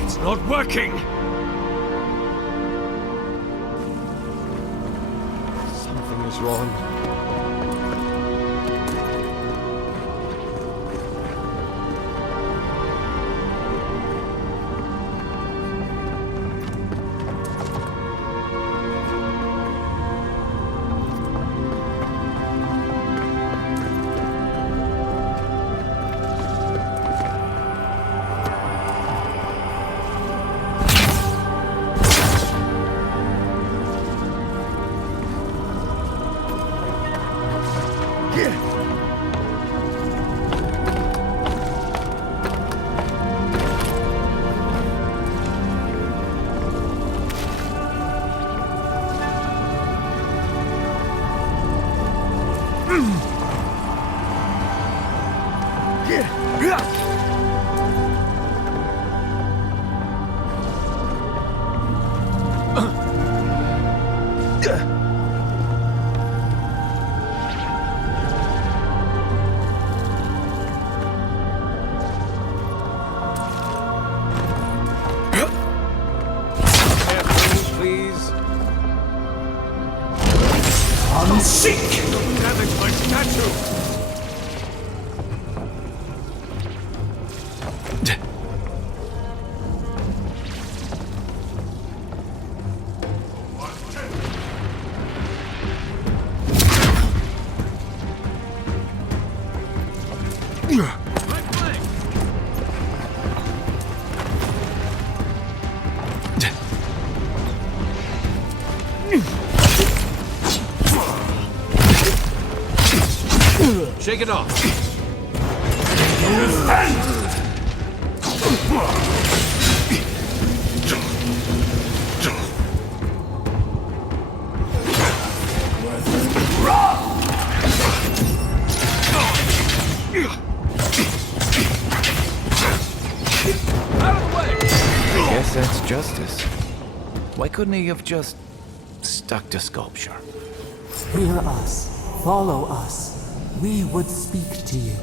It's not working! Something is wrong. Sieg! Damage my statue! Shake it off. I guess that's justice. Why couldn't he have just stuck to sculpture? Hear us. Follow us. We would speak to you.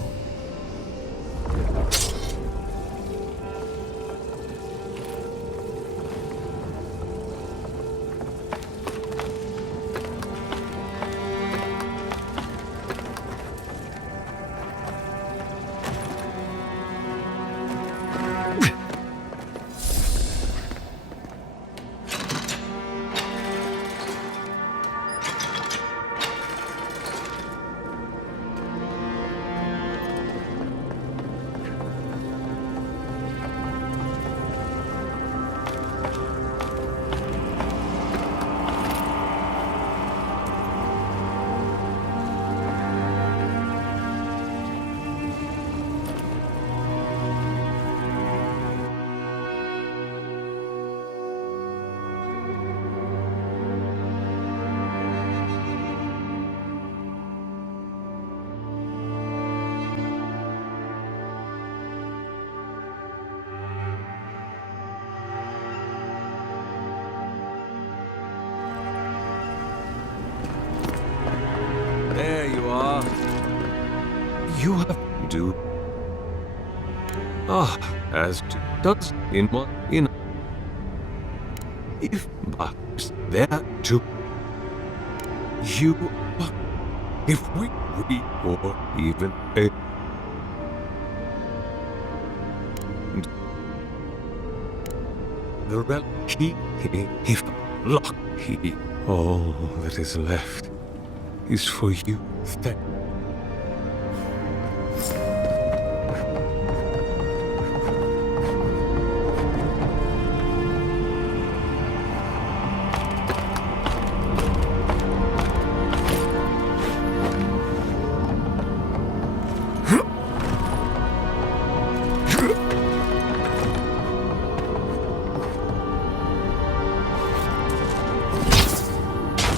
There you are. You have to. As to does in one in. If but there to you, if we or even a. The relic if luck all that is left is for you. Thank.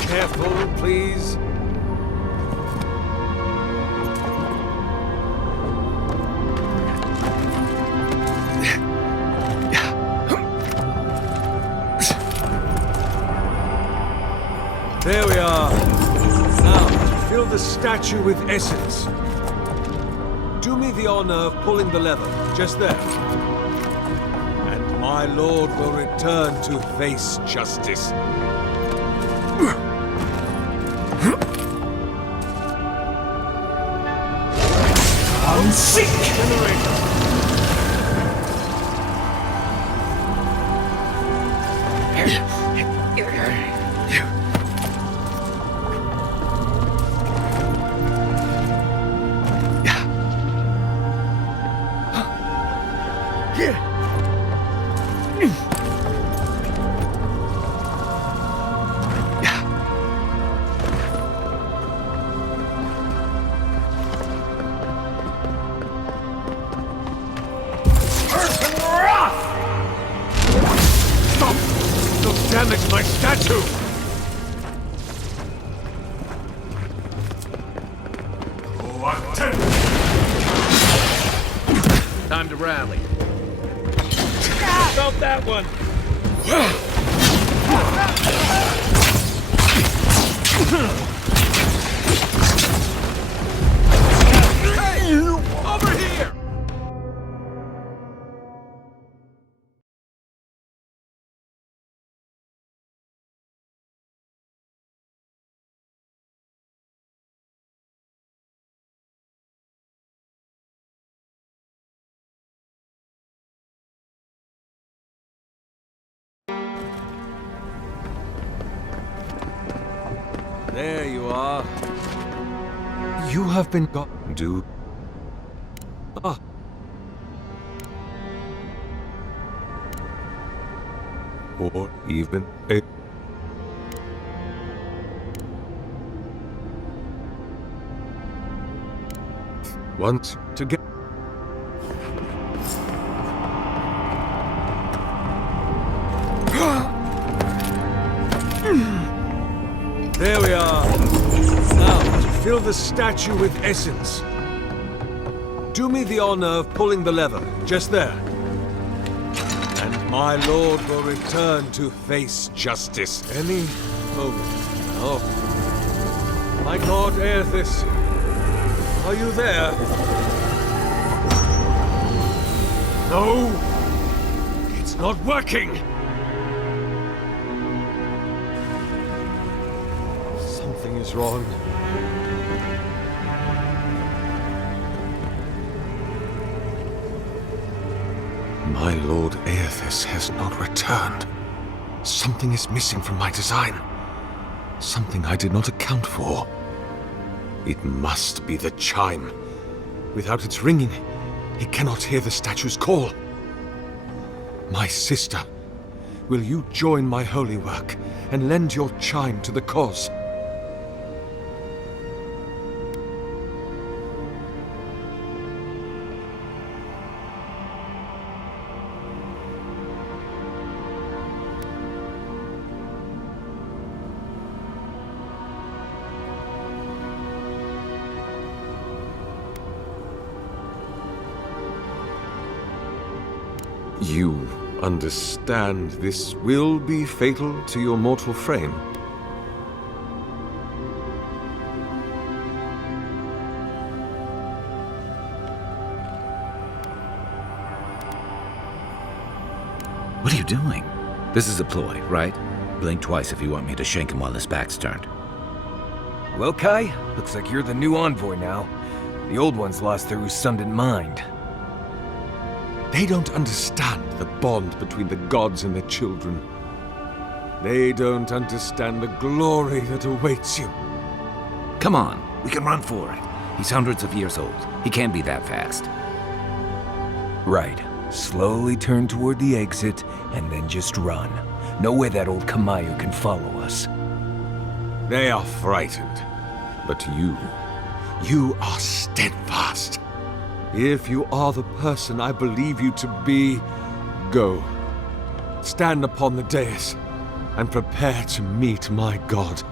Careful, please. the statue with essence. Do me the honor of pulling the lever, just there. And my lord will return to face justice. Sieg! Damage my statue! Time to rally. Stop that one! Hey, you! Over here! There you are. You have been got. Do. Ah. Or even a. Want to get. There we are. Now, to fill the statue with essence. Do me the honor of pulling the lever, just there. And my lord will return to face justice any moment. Oh. My god, Aethys. Are you there? No! It's not working! Something is wrong. My lord Aethys has not returned. Something is missing from my design. Something I did not account for. It must be the chime. Without its ringing, he cannot hear the statue's call. My sister, will you join my holy work and lend your chime to the cause? You understand this will be fatal to your mortal frame. What are you doing? This is a ploy, right? Blink twice if you want me to shank him while his back's turned. Well, Kai, looks like you're the new envoy now. The old one's lost their Usundant mind. They don't understand the bond between the gods and their children. They don't understand the glory that awaits you. Come on, we can run for it. He's hundreds of years old. He can't be that fast. Right. Slowly turn toward the exit, and then just run. No way that old Kamayu can follow us. They are frightened. But you are steadfast. If you are the person I believe you to be, go. Stand upon the dais and prepare to meet my God.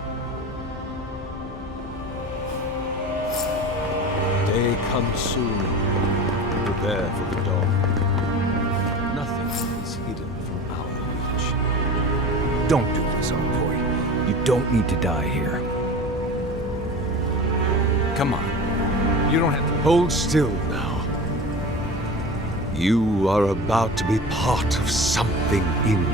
Day comes soon. Prepare for the dawn. Nothing is hidden from our reach. Don't do this, envoy. You don't need to die here. Come on. You don't have to... Hold still now. You are about to be part of something in...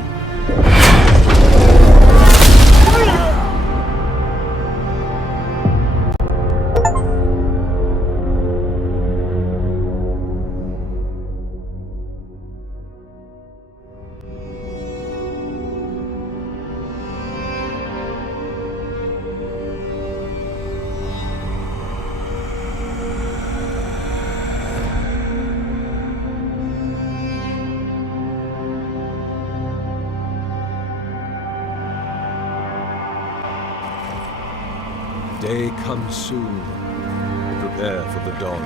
Day comes soon. Prepare for the dawn.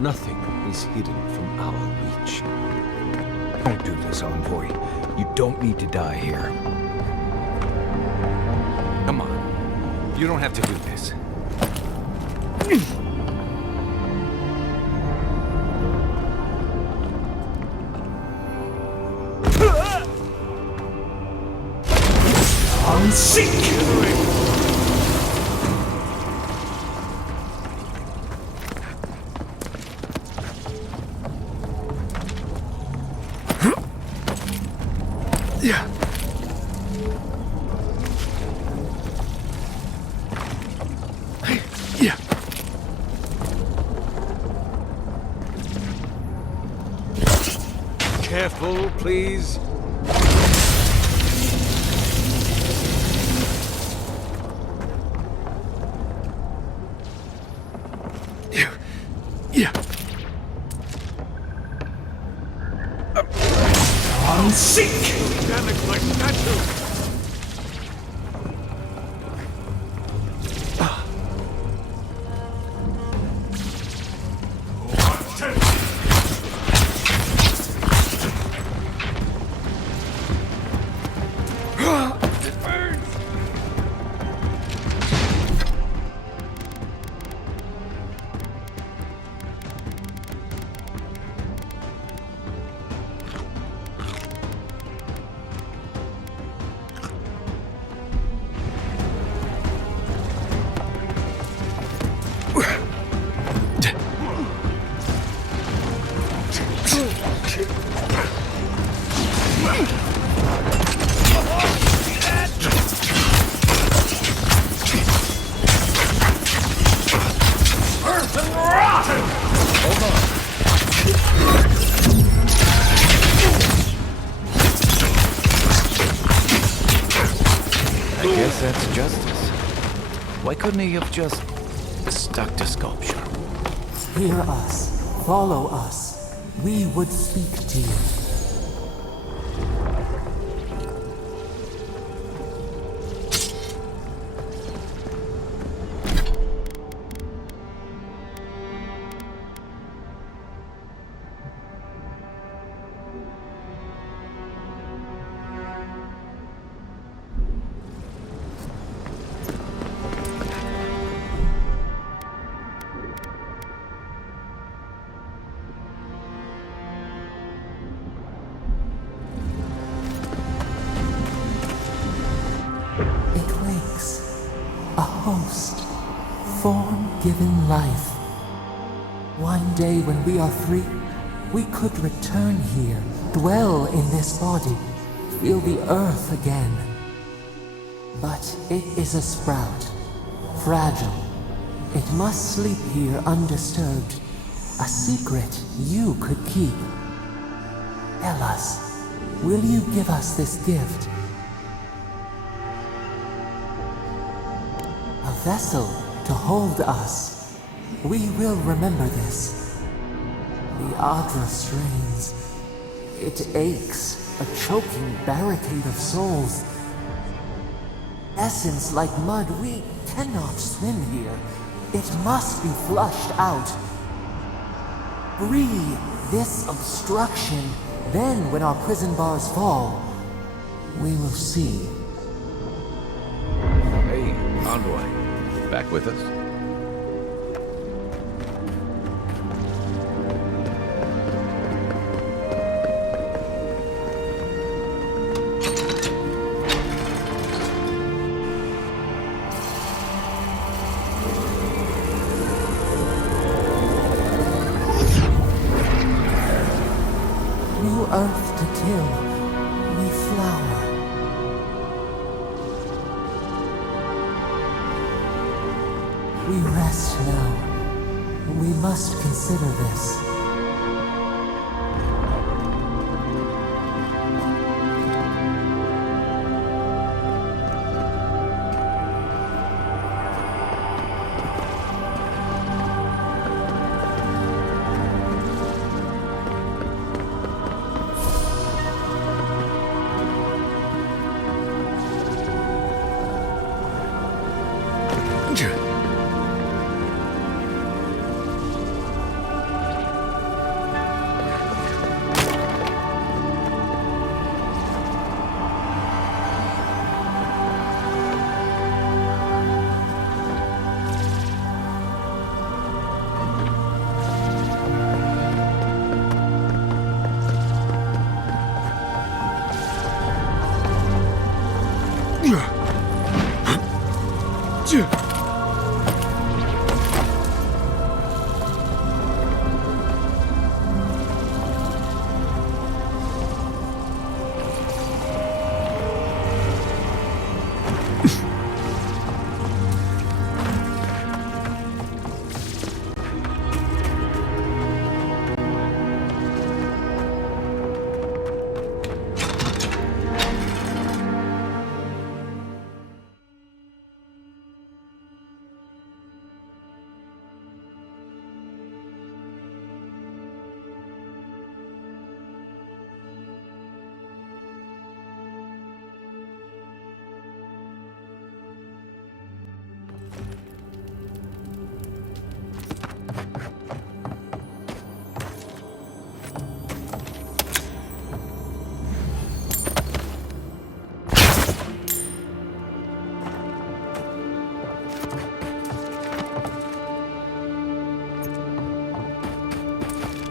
Nothing is hidden from our reach. Don't do this, envoy. You don't need to die here. Come on. You don't have to do this. Sieg! Careful, please. Sieg! Damage my statue! That's justice. Why couldn't he have just stuck to sculpture? Hear us. Follow us. We would speak to you. Form-given life. One day when we are free, we could return here, dwell in this body, feel the earth again. But it is a sprout, fragile. It must sleep here undisturbed, a secret you could keep. Tell us, will you give us this gift? A vessel to hold us. We will remember this. The Adra strains. It aches, a choking barricade of souls. Essence like mud, we cannot swim here. It must be flushed out. Free this obstruction, then when our prison bars fall, we will see. Hey, envoy. Back with us? hill, we flower. We rest now. We must consider this.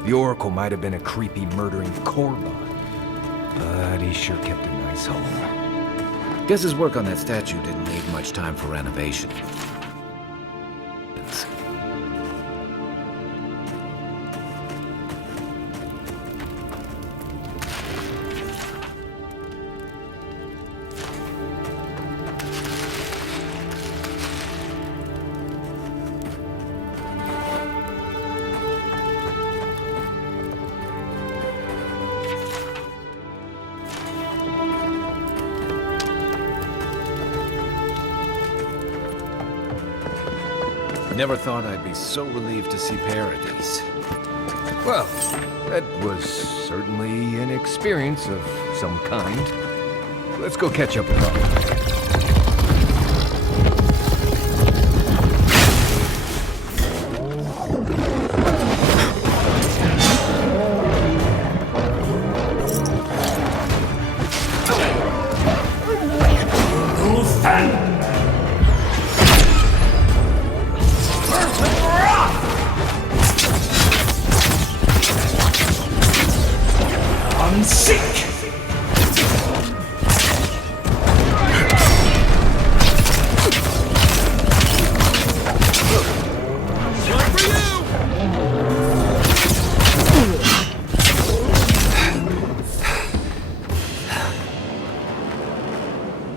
The Oracle might have been a creepy, murdering Korban, but he sure kept a nice home. Guess his work on that statue didn't leave much time for renovation. Never thought I'd be so relieved to see Paradise. Well, that was certainly an experience of some kind. Let's go catch up with Rob. Sieg!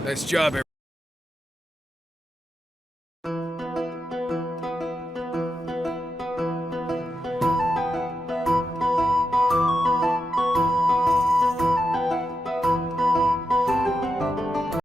Nice job,